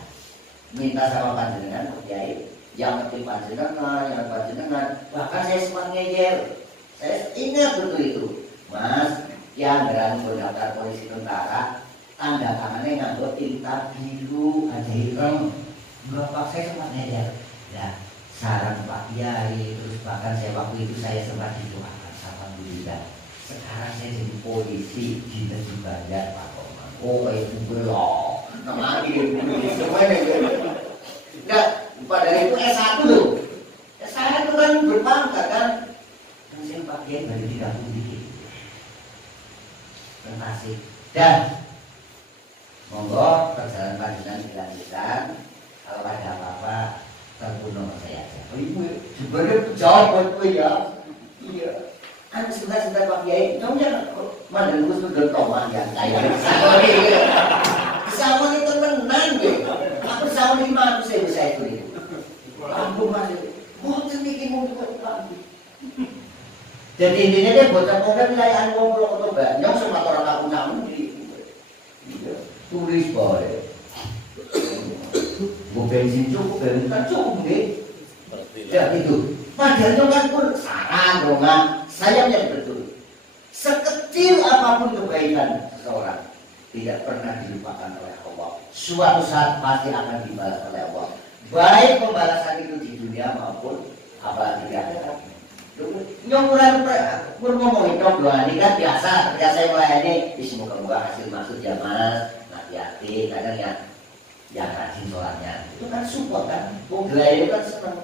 minta sama panjenengan Pak Kiai, yang ngerti panjenengan, bahkan saya sempat ngeyel. Saya ingat betul itu, Mas, yang berani berdaftar polisi tentara, tanda tangannya nganggo tinta biru, ada hitam. Enggak Pak, saya sempat ngeyel. Ya, saran Pak Kiai, terus bahkan saya waktu itu saya sempat didoakan sama Alhamdulillah. Sekarang saya jadi polisi, dinas dibayar Pak Komang. Oh, itu belum. Nama ini semuanya. Enggak, pada itu S1 loh. S1 itu kan berpangkat kan. Dan saya Pak Kiai baru 30 dikit. Terima kasih. Dan monggo perjalanan panjenengan dilanjutkan. Kalau ada apa-apa terbunuh saya aja. Oh ibu, sebenarnya jawab buat gue ya. Iya. Kan sebentar Pak Kiai, kamu jangan mana lu sudah toman yang saya. Sama itu menang deh. Aku sama 500 saya itu. Lampu masih. Mau bikin mau juga. Jadi intinya dia bocah-bocah wilayah wong Purwokerto banyak sama orang kampung kamu di tulis boleh. Bu bensin cukup, bensin kan cukup deh. Ya itu. Padahal kan pun saran Roman, saya yang betul. Sekecil apapun kebaikan seseorang tidak pernah dilupakan oleh Allah. Suatu saat pasti akan dibalas oleh Allah. Baik pembalasan itu di dunia maupun apalagi di akhirat. Nyomuran ngomongin dong doa ini kan biasa. Ketika saya melayani, semoga hasil maksud ya Mas, hati-hati. Kadang yang rajin sholatnya itu kan support kan. Gelai itu kan senang.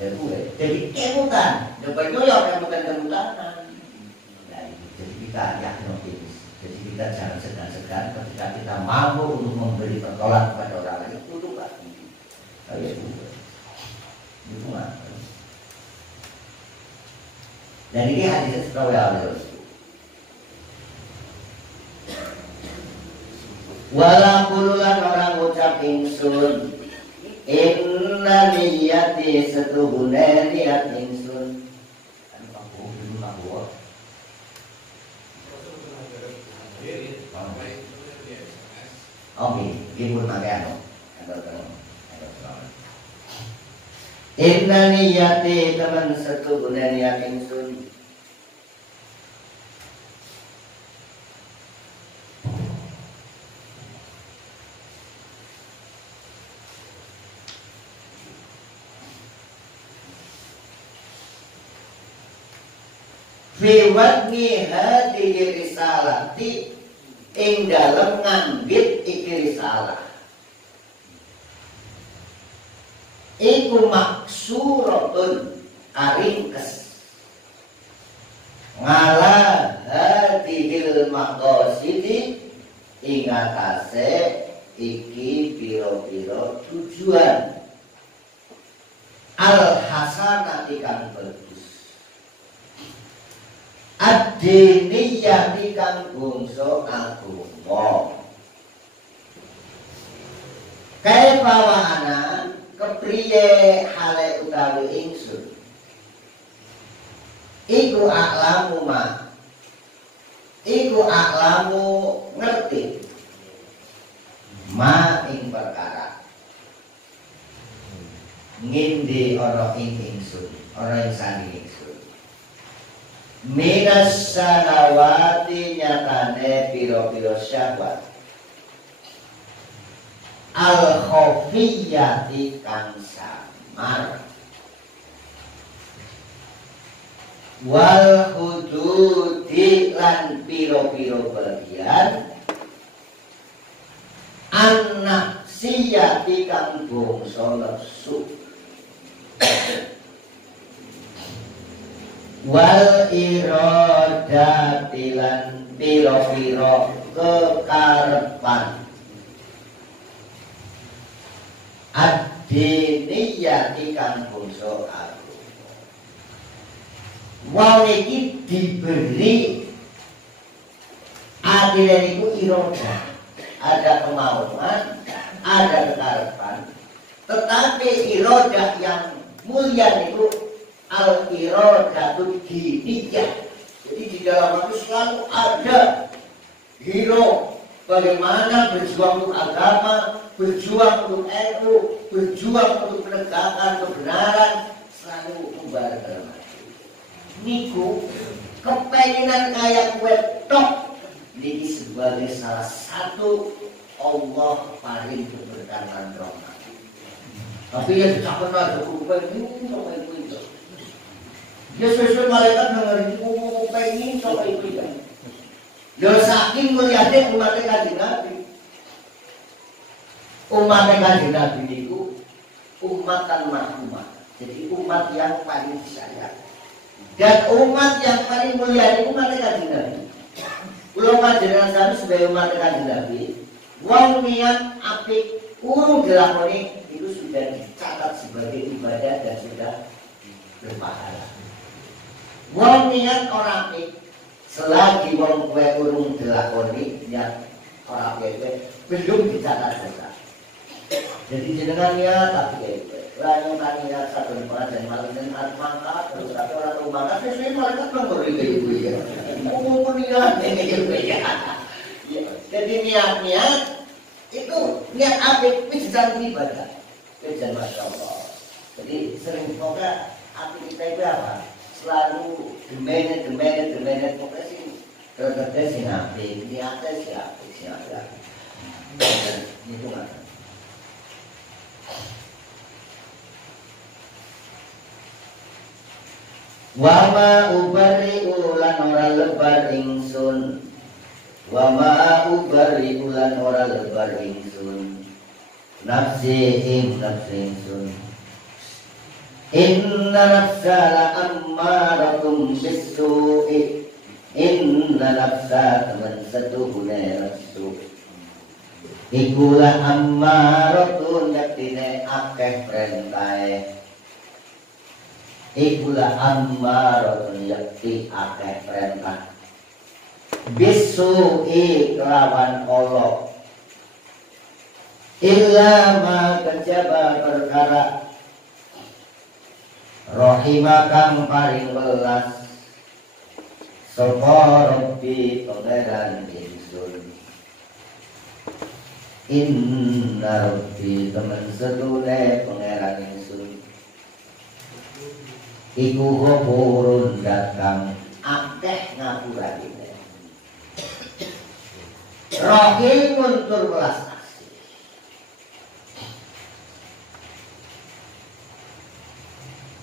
Ya gue. Jadi kemutan. Coba nyoyok yang bukan kemutan. Jadi kita yakin optimis. Jadi kita jangan segan-segan ketika kita mampu untuk memberi pertolongan kepada orang lain. Itu pasti. Kayak itu mah. Dan ini hadis Rawi. Walau kululan orang ucap ingsun, inna niyati setuhune niat ingsun. Oke, ibu makan. Inna niyati teman setuhune niat ingsun. Fiwatni hadhihi risalati ing dalem nganggit iki risalah iku maksuratun aringkes ngala hadhil maqasidi ing atase iki pira-pira tujuan al hasanati kang bagus ad-diniyah kang bangsa agama. Kaya bawana kepriye hale utawi ingsun iku aklamu ngerti ma ing perkara ngindi ana ing ingsun ana ing sanding ingsun minas sanawati nyatane piro-piro syahwat al khofiyati kang samar wal hududi lan piro-piro bagian anak siyati kang bangsa nafsu wal iradati lan piro-piro kekarepan ad-diniyati kang bangsa aku wong iki diberi adile niku iroda ada kemauan ada kekarepan tetapi iroda yang mulia itu al irodatul diniyah jadi di dalam itu selalu ada hero bagaimana berjuang untuk agama, berjuang untuk NU, berjuang untuk menegakkan kebenaran, selalu membara dalam hati. Niku kepenginan kayak kue tok, ini sebagai salah satu Allah paling keberkahan rahmat. Tapi ya tidak pernah ada pengen sama itu. Ya sesuai malaikat dengerin pengen sama itu. Ya saking melihatnya umatnya Kanjeng Nabi. Umatnya Kanjeng Nabi itu umatan mahmumah. Jadi umat yang paling disayang. Dan umat yang paling mulia itu umatnya Kanjeng Nabi. Kula panjenengan sami sebagai umatnya Kanjeng Nabi, wong niat apik urung dilakoni itu sudah dicatat sebagai ibadah dan sudah berpahala. Wong niat ora apik selagi wong kue urung dilakoni yang orang kue belum dicatat dosa. Jadi jenengan ya tapi kue lalu kami ya satu lembaga dan malam dan mangkat terus tapi orang rumah kan sesuai malaikat memberi ke ibu ya. Umum niat ibu ya. Jadi niat itu niat apik itu jangan ibadah. Itu jangan masya Allah. Jadi sering semoga hati kita itu apa? Selalu demenet pokoknya sih kerja sih apik, niatnya sih apik. Itu kan. Wama ubari ulan ora lebar ingsun. Wama ubari ulan ora lebar ingsun. Nafsi ingsun. Inna nafsa la ammaratum bisu'i. Inna nafsa teman setuhune nafsu. Ikulah ammaratun yaktine akeh perintahe. Ikulah ammaratun yakti akeh perintah. Bisu'i kelawan Allah. Illa ma kejaba perkara Rohimah kang paring welas sapa Rabbi pangeran ingsun. Inna Rabbi temen sedune pangeran ingsun iku ghafurun datang akeh ngapurane. Rahimun tur welas.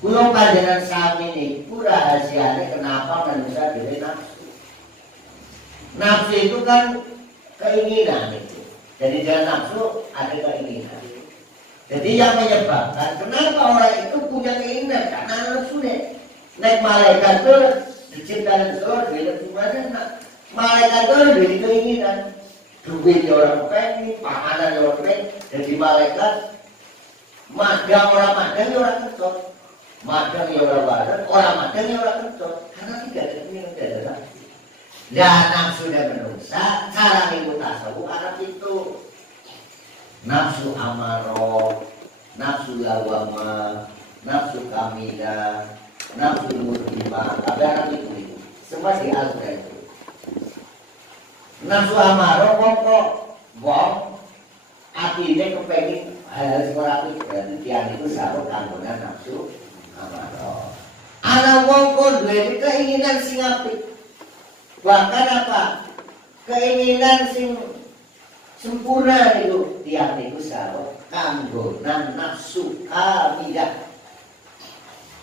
Kulo panjenengan sami niku rahasiane kenapa manusia dhewe nafsu. Nafsu itu kan keinginan itu. Jadi dalam nafsu ada keinginan. Jadi yang menyebabkan kenapa orang itu punya keinginan karena nafsunya. Nek malaikat itu diciptakan surga dan semuanya malaikat itu ada keinginan. Duit orang pengen, pahala orang pengen. Jadi malaikat magang orang magang orang kesot. Madang ya orang madang ya orang kentut karena tidak ada yang ada nafsu. Dan nafsu dan manusia cara ilmu tasawuf karena itu nafsu amarah nafsu lawamah, nafsu kamina, nafsu mutma'inah, kabeh itu. Semua di Al-Quran itu. Nafsu amarah wong atine kepengin hal sing ora apik berarti tiyang iku sarung kanggonan nafsu amarah. Ana wong kok duwe keinginan sing apik. Bahkan apa? Keinginan sing sempurna itu tiyang iku sarung kanggonan nafsu kamidah.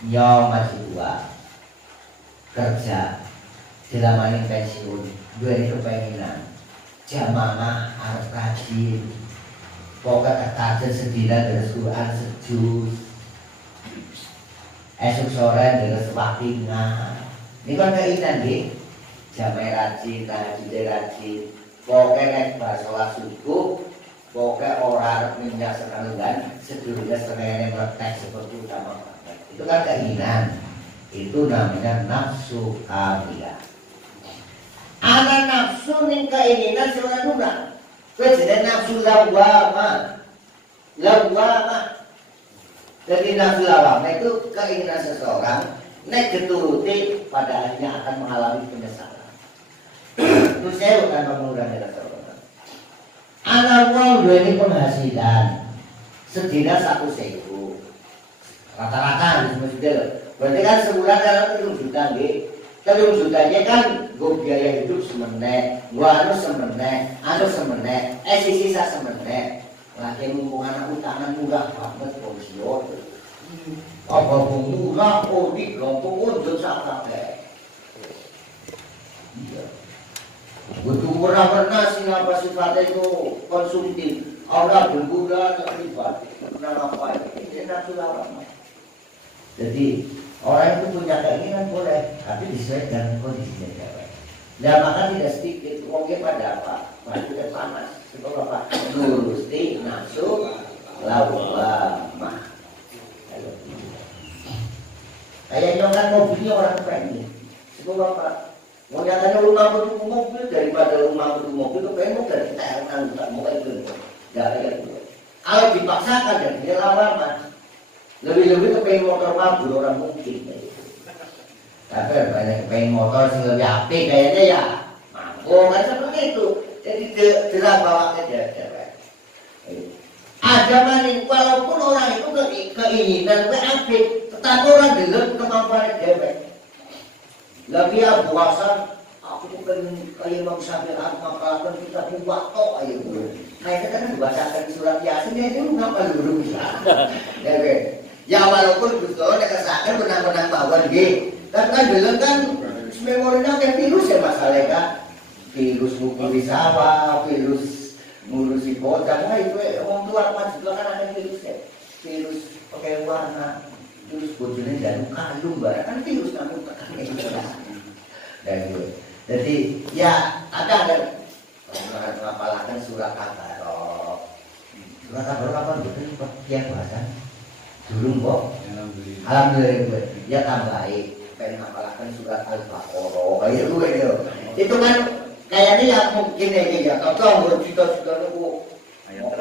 Yo masih tua kerja dilamani pensiun duwe kepenginan jamaah arep rajin pokoknya kajian sedina dari Quran sejus esok sore dari sewakingan ini kan keinginan deh jamaah rajin, tahajud rajin pokoknya nek sholat subuh pokoknya orang minyak sekalian sedulurnya setengahnya meletek seperti utama itu kan keinginan itu namanya nafsu kamilah. Ana nafsu ning keinginan seorang nuna. Kowe jenenge nafsu lawamah. Jadi nafsu lawamah itu keinginan seseorang nek dituruti pada akhirnya akan mengalami penyesalan. Itu saya bukan mengurangi rasa hormat. Ana wong duweni penghasilan sedina 1.000. Rata-rata di semester. Berarti kan sebulan dalam 3 juta nggih. 3 jutanya kan gue biaya hidup semeneh, gue semeneh, sisa semeneh. Lagi mumpung anak utangan murah banget pensiun. Apa murah di kelompok untuk sakit. Iya. Betul pernah sih apa sifatnya itu konsumtif. Orang berbulan privat. Kenapa apa ini nafsu lawamah. Jadi orang itu punya keinginan boleh, tapi disesuaikan kondisinya. Dan maka tidak sedikit, mungkin pada apa? Masih panas. Sebab apa? Nurusti nafsu lawamah. Kayak nyongan mobilnya orang kepengen. Sebab apa? Mau nyatanya rumah butuh mobil daripada rumah butuh mobil, kepengen mau dari tenan mau itu. Kalau dipaksakan dan dia lawamah. Lebih-lebih kepengen motor mabur orang mungkin. Tapi banyak kepengen motor sing lebih apik kayaknya ya. Mampu kan seperti itu. Jadi tidak bawa ke cewek. Ada maning walaupun orang itu keinginan apik, tetapi orang dengar kemampuan cewek. Lagi puasa aku tuh pengen kayak Imam Syafi'i ngapalkan kita buat tok ayo dulu. Kayaknya kan dibacakan surat Yasin itu ngapal dulu bisa. Ya walaupun betul ada kesalahan benang-benang bawah gitu. Kan bilang kan memorinya kayak virus ya masalahnya kan. Virus ngukuri sawah, virus ngurusi kota. Nah itu orang tua apa juga kan ada virusnya. Virus pakai warna, virus bojone dan kandung barang kan virus kandung kan gitu. Dan gitu. Jadi ya ada ngapalakan surat Al-Baqarah. Surat Al-Baqarah apa betul tiap bahasa. Dulu kok, alhamdulillah ya tambahin, pengen ngapalkan surat Al-Baqarah, kayak gue itu. Itu kan kayaknya yang mungkin ya, tapi orang bercita-cita nunggu, kayaknya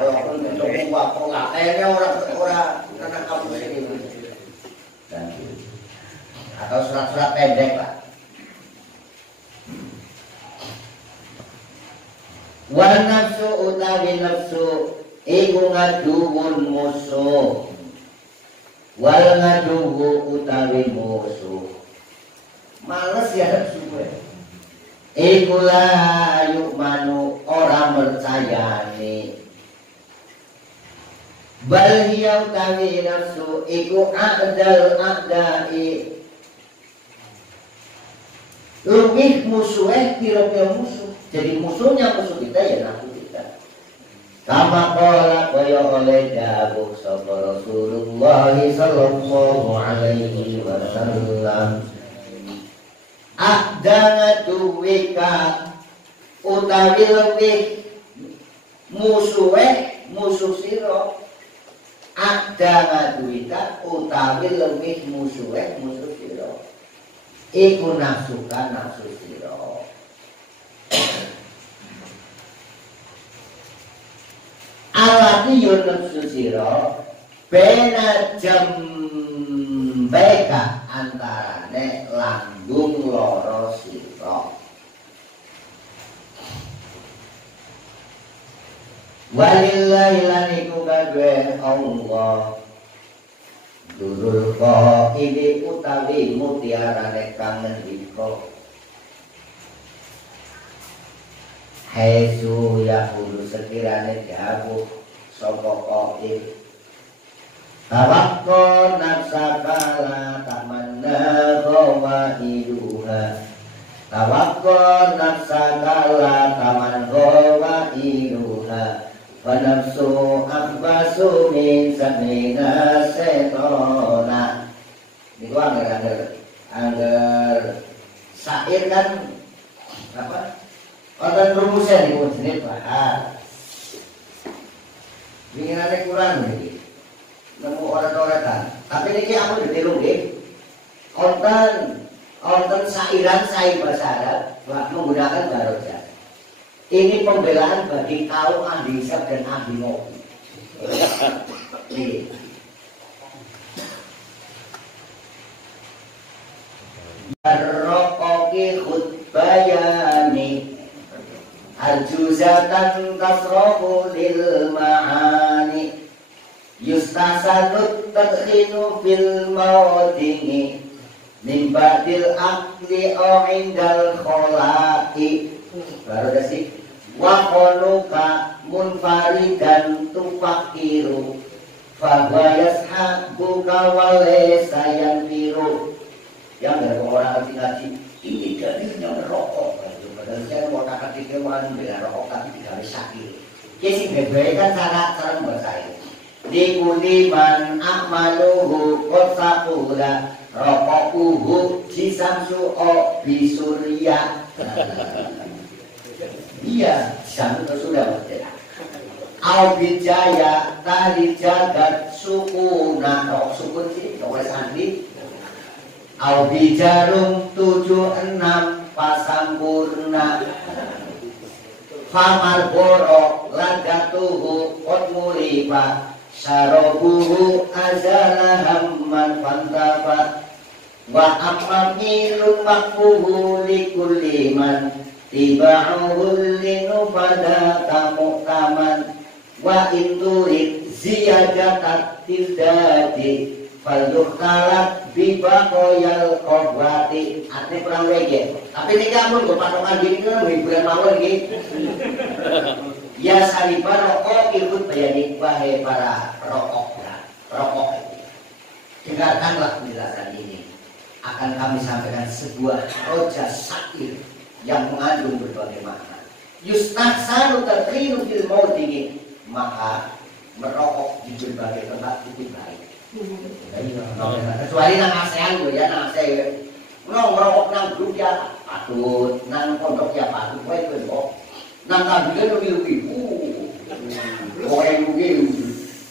orang karena kamu sendiri. Atau surat-surat pendek lah. Wa nafsu utawi nafsu iku ngaduwun musuh. Wal ngaduwu utawi musuh males ya nafsu gue iku la yu'manu orang percayane bal hiya utawi nafsu iku a'dai luwih musuhe kira-kira musuh jadi musuhnya musuh kita ya nafsu kita. Kama qala kaya oleh dawuh sapa Rasulullah sallallahu alaihi wasallam a'datu wika utawi lebih musuh sira a'datu wika utawi lebih musuh sira iku nafsu sira. Alati yo nafsu sira bena jembeka antarane lambung loro sira. Walillahi lan iku kabeh Allah durul ini utawi mutiarane kang ngendika Haizu yahulu sekirane dawuh sapa qail tawakkol nafsakala tamanna wa iluha tawakkol nafsakala tamanna wa iluha wa nafsu akhbasu min samina setona. Niku anggar syair kan apa? Wonten rumusnya niku jenenge bahar. Winginane kurang niki. Nemu oret-oretan. Tapi niki aku ditiru nggih. Wonten sairan sair bahasa Arab menggunakan baroja. Ini pembelaan bagi kaum ahli hisab dan ahli ngopi. Niki. Barroqi khutbayani Al-juzatan tasrohu lil ma'ani Yustasanut tadkhinu fil mawdini Min ba'dil akli o indal kholaki. Baru dasih wa kholuka munfaridan tufakiru Fahwa yashabuka walesa yanfiru. Yang dari orang ngaji ini dalilnya merokok. Dan saya mau kakak dikewan dengan rokok tapi tidak sakit. Jadi berbeda cara membaca ini. Dikuliman akmaluhu kosakula rokokuhu jisamsu o bisurya. Iya, jisamsu sudah berbeda. Au bijaya tari jagat sukuna. Rokok sukun sih, rokok santri. Au bijarum 76 pasampurna famar boro lagatuhu qutmurifa sarobuhu azala hamman fantafa wa amamilun makfuhu likulliman tiba'uhu linufada kamuktaman wa inturid ziyadatat tildadi Falyuktalat bibakoyal kobwati. Artinya kurang lagi. Tapi ini kamu gue patokan gini kan hiburan mawar gitu. Ya salibah rokok ikut bayani wahai para rokok. Dengarkanlah penjelasan ini. Akan kami sampaikan sebuah roja syair yang mengandung berbagai makna. Yustahsanu terkinu fil maudini. Maka merokok di berbagai tempat itu baik. Kecuali nang ASEAN gue ya, nang ASEAN ngerokok nang grup ya patut, nang pondok ya patut, gue kok nang kabinet lebih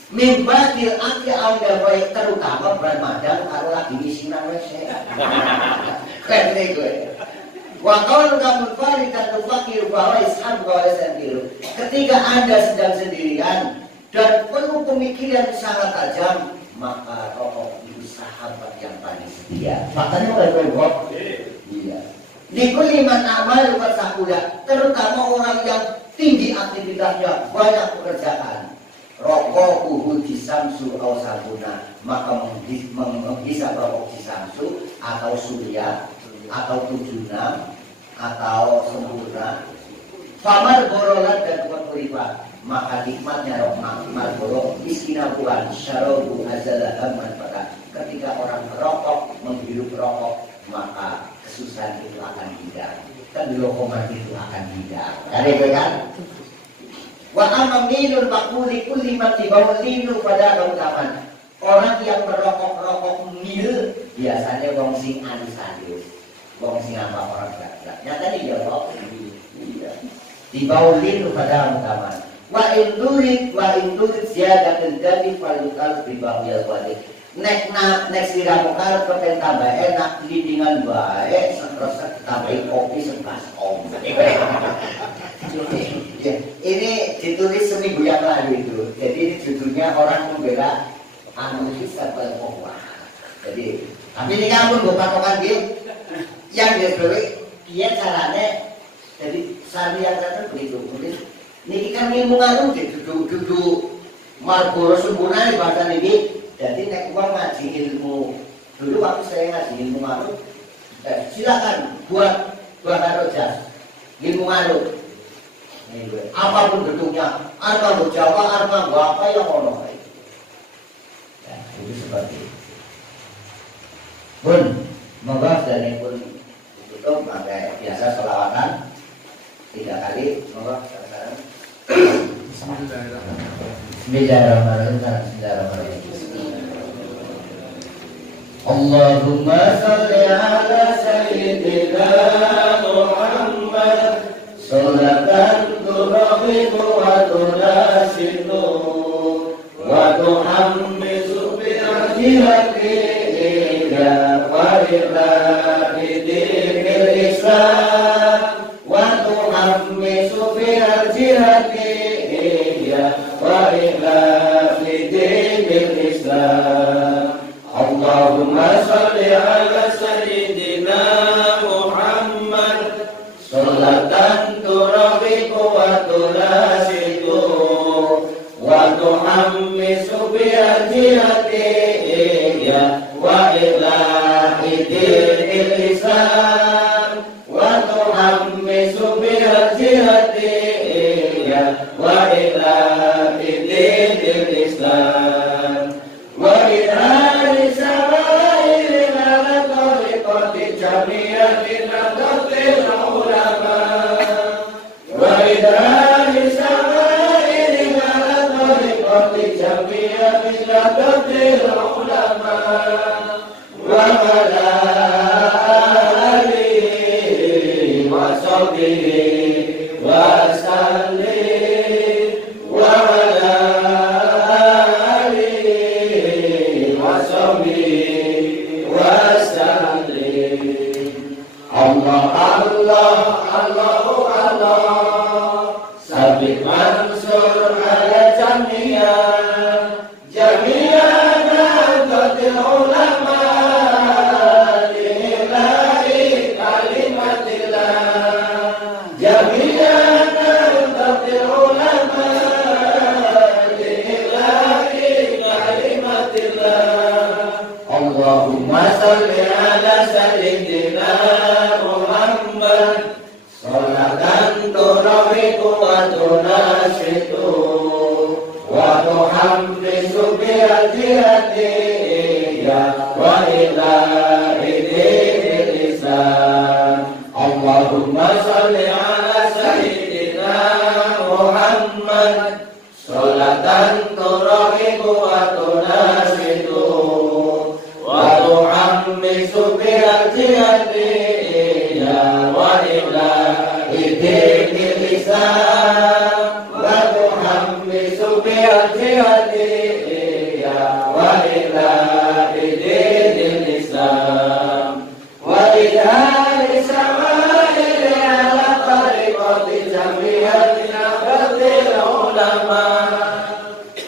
mimbadil aki anda baik terutama Ramadan kalau lagi misinan wese keren nih gue wakau kamu farid dan fakir bahwa isham bahwa sendiri ketika anda sedang sendirian dan penuh pemikiran sangat tajam maka rokok itu sahabat yang paling setia. Makanya baik-baik kok. Iya. Dikuliman amal bersakuda, terutama orang yang tinggi aktivitasnya, banyak pekerjaan. Rokok uhu jisamsu au sabuna, maka menghisap rokok jisamsu atau surya atau 76 atau sempurna. Famar borolan dan kuat puripa. Maka nikmatnya Marlboro istinabuan syarobu azalah manfaat. Ketika orang merokok, menghirup rokok, maka kesusahan itu akan hilang. Kegelokoman itu akan hilang. Ada kan? Wa amamilul makmuli kulli matibawul linu pada keutamaan. Orang yang merokok mil biasanya wong sing anus-anus, wong sing apa orang gak. Nyata nih ya kok. Iya. Dibawul linu pada keutamaan. Wa inturid ziyadatul jadi falukal bibawil wadi. Nek sira mokal peten tambah enak lidingan bae terus tambahin kopi sepas om. Ini ditulis seminggu yang lalu itu. Jadi ini judulnya orang membela anu hisab bahwa. Jadi, tapi ini kan pun gue patokan dia yang dia beli, dia caranya jadi sari yang kata begitu. Ini kan ilmu anu duduk Marlboro sempurna di bahasa ini. Jadi nek uang ngaji ilmu dulu waktu saya ngaji ilmu anu, silakan buat anu jas ilmu anu. Apapun bentuknya, arma Jawa, arma apa yang ono. Ya, itu seperti itu. Pun, moga dari pun tutup, maka biasa selawatan 3 kali, moga sekarang. Bismillahirrahmanirrahim. Allahumma salli ala sayyidina Muhammad salatan turabibu wa tunasidu wa tuhammisu bi'ajilati ila farida bidinil islam wa tuhammisu bi'ajilati ila farida bidinil islam. Allahumma salli ala sayyidina Muhammad salatan turabiku wa tunasidu wa tuhammisu bi'ajilati iya wa ilahi dinil islam wa tuhammisu bi'ajilati iya wa ilahi dinil islam wa ilahi sama'i lana tariqati jami'atin nadatil ulama wa ilahi sama'i lana tariqati jami'atin nadatil ulama wa ala alihi wa sahbihi wa sallim wa ala Allah Allah Allah sabit mansur ala jami'an antatil ulama lillahi kalimatillah jami'an antatil ulama lillahi kalimatillah. Allahumma salli ala sayyidina Muhammad salatan turabiku wa tunasidu wa tuhammisu bi'ajilati ya wa ilahi dinil islam. Allahumma salli ala sayyidina Muhammad salatan turabiku wa tunasidu wa tuhammisu bi'ajilati wa ilahi dinil islam wa tuhammisu bi'ajilati wa ilahi dinil islam wa ilahi sama'i ala tariqati jami'atin nadatil ulama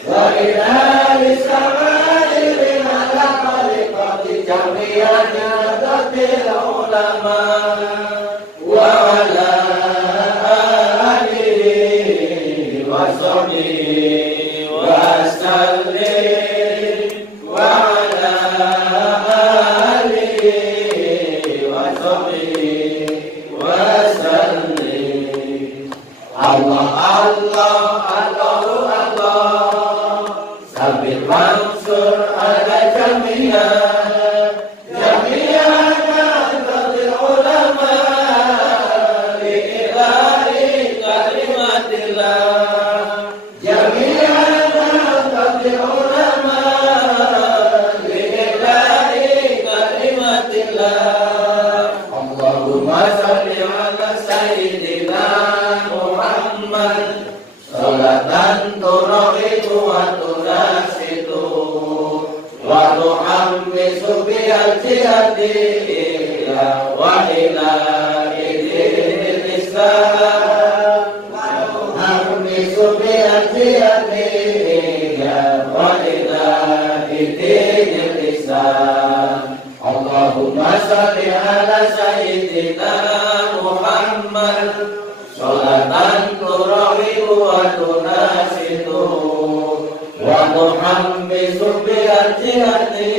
wa ilahi sama'i ala tariqati jami'atin nadatil ulama wa ala alihi wa sahbihi wa sallim wa ala alihi wa sahbihi wa sallim. Allah Allah Allah Allah sabit mansur ala jami'an antatil ulama lillahi kalimatillah jami'an antatil ulama lillahi kalimatillah. Allahumma salli ala sayyidina Muhammad salatan turabiku wa tunasidu wa tuhammisu bi'ajilati wa ilahi dinil islam wa tuhammisu bi'ajilati wa ilahi Allahumma sholli ala sayyidina Muhammad sholatan turawihu wa tunasitu wa muhammisu bi arjihati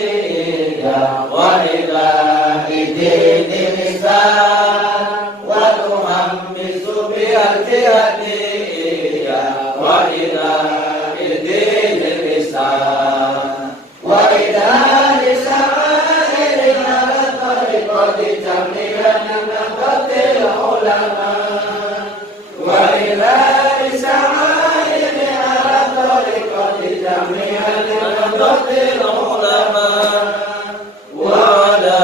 ya wa ila idini lisan wa muhammisu bi arjihati ya wa ila idini lisan wa ila lisa'airin ala tariqati jami'an nabatil ulama wa ila lisa'airin ala tariqati jami'an nabatil ulama wa ala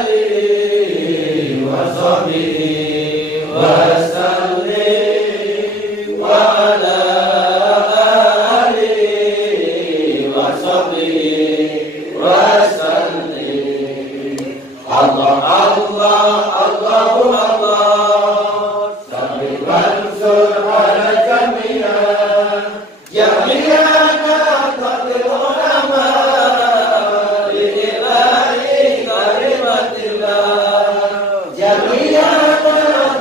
alihi wa sahbihi wa sallim wa ala alihi wa sahbihi wa sallim. Allah Allah Allahu Allah salli wansur ala jami'an jami'an qatil ulama lillahi kalimatillah jami'an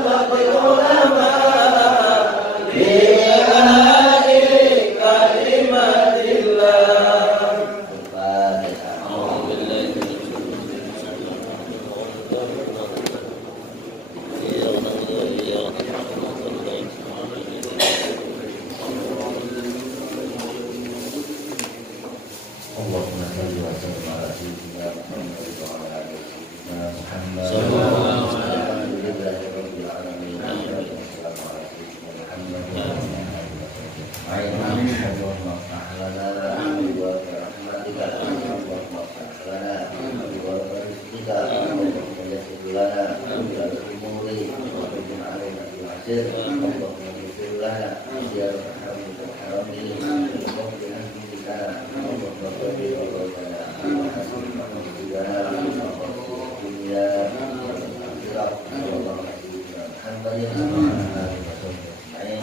qatil ulama lillahi kalimatillah. Allahumma shalli wa sallim ala sayyidina Muhammad wa ala ali sayyidina Muhammad. Alhamdulillahi rabbil alamin. Wassalamu ala sayyidina Muhammad wa ala alihi wa sahbihi. Amin. Allahumma ftah lana wa rahmatika Allahumma ftah lana wa rizqika Allahumma yassir lana bil umuri wa tujin alaina bil asir Allahumma yassir lana ya rahmatul alamin Allahumma hamdika Allahumma rabbi wa rabbana wa hasbuna wa dunya akhirat Allahumma hasbuna alhamdulillah alhamdulillah rabbil alamin.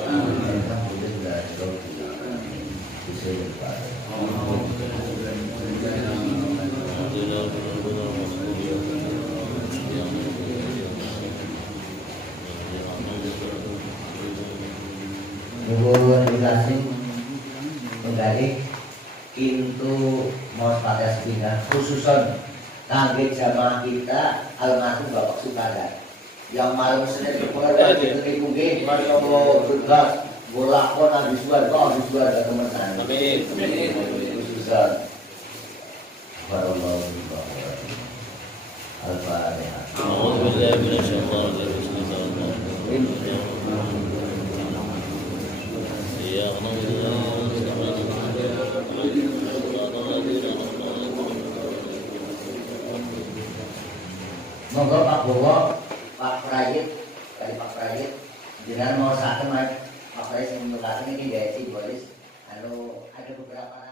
Nuhun dikasih menggali pintu Maos Pada Sepinggan khususon kangge jamaah kita almarhum Bapak Sukadar yang malam Senin kepengaruhan di Mungkin Masya Allah bergas bolakon habis warga teman-teman. Amin. Khususon Warahmatullahi wabarakatuh. Al-Fatihah. A'udzubillahi minasyaitonir rajim. Monggo Pak Bowo, Pak Prayit, dari Pak Prayit, dengan mau satu Pak Prayit yang mengatakan ini dari Boris, ada beberapa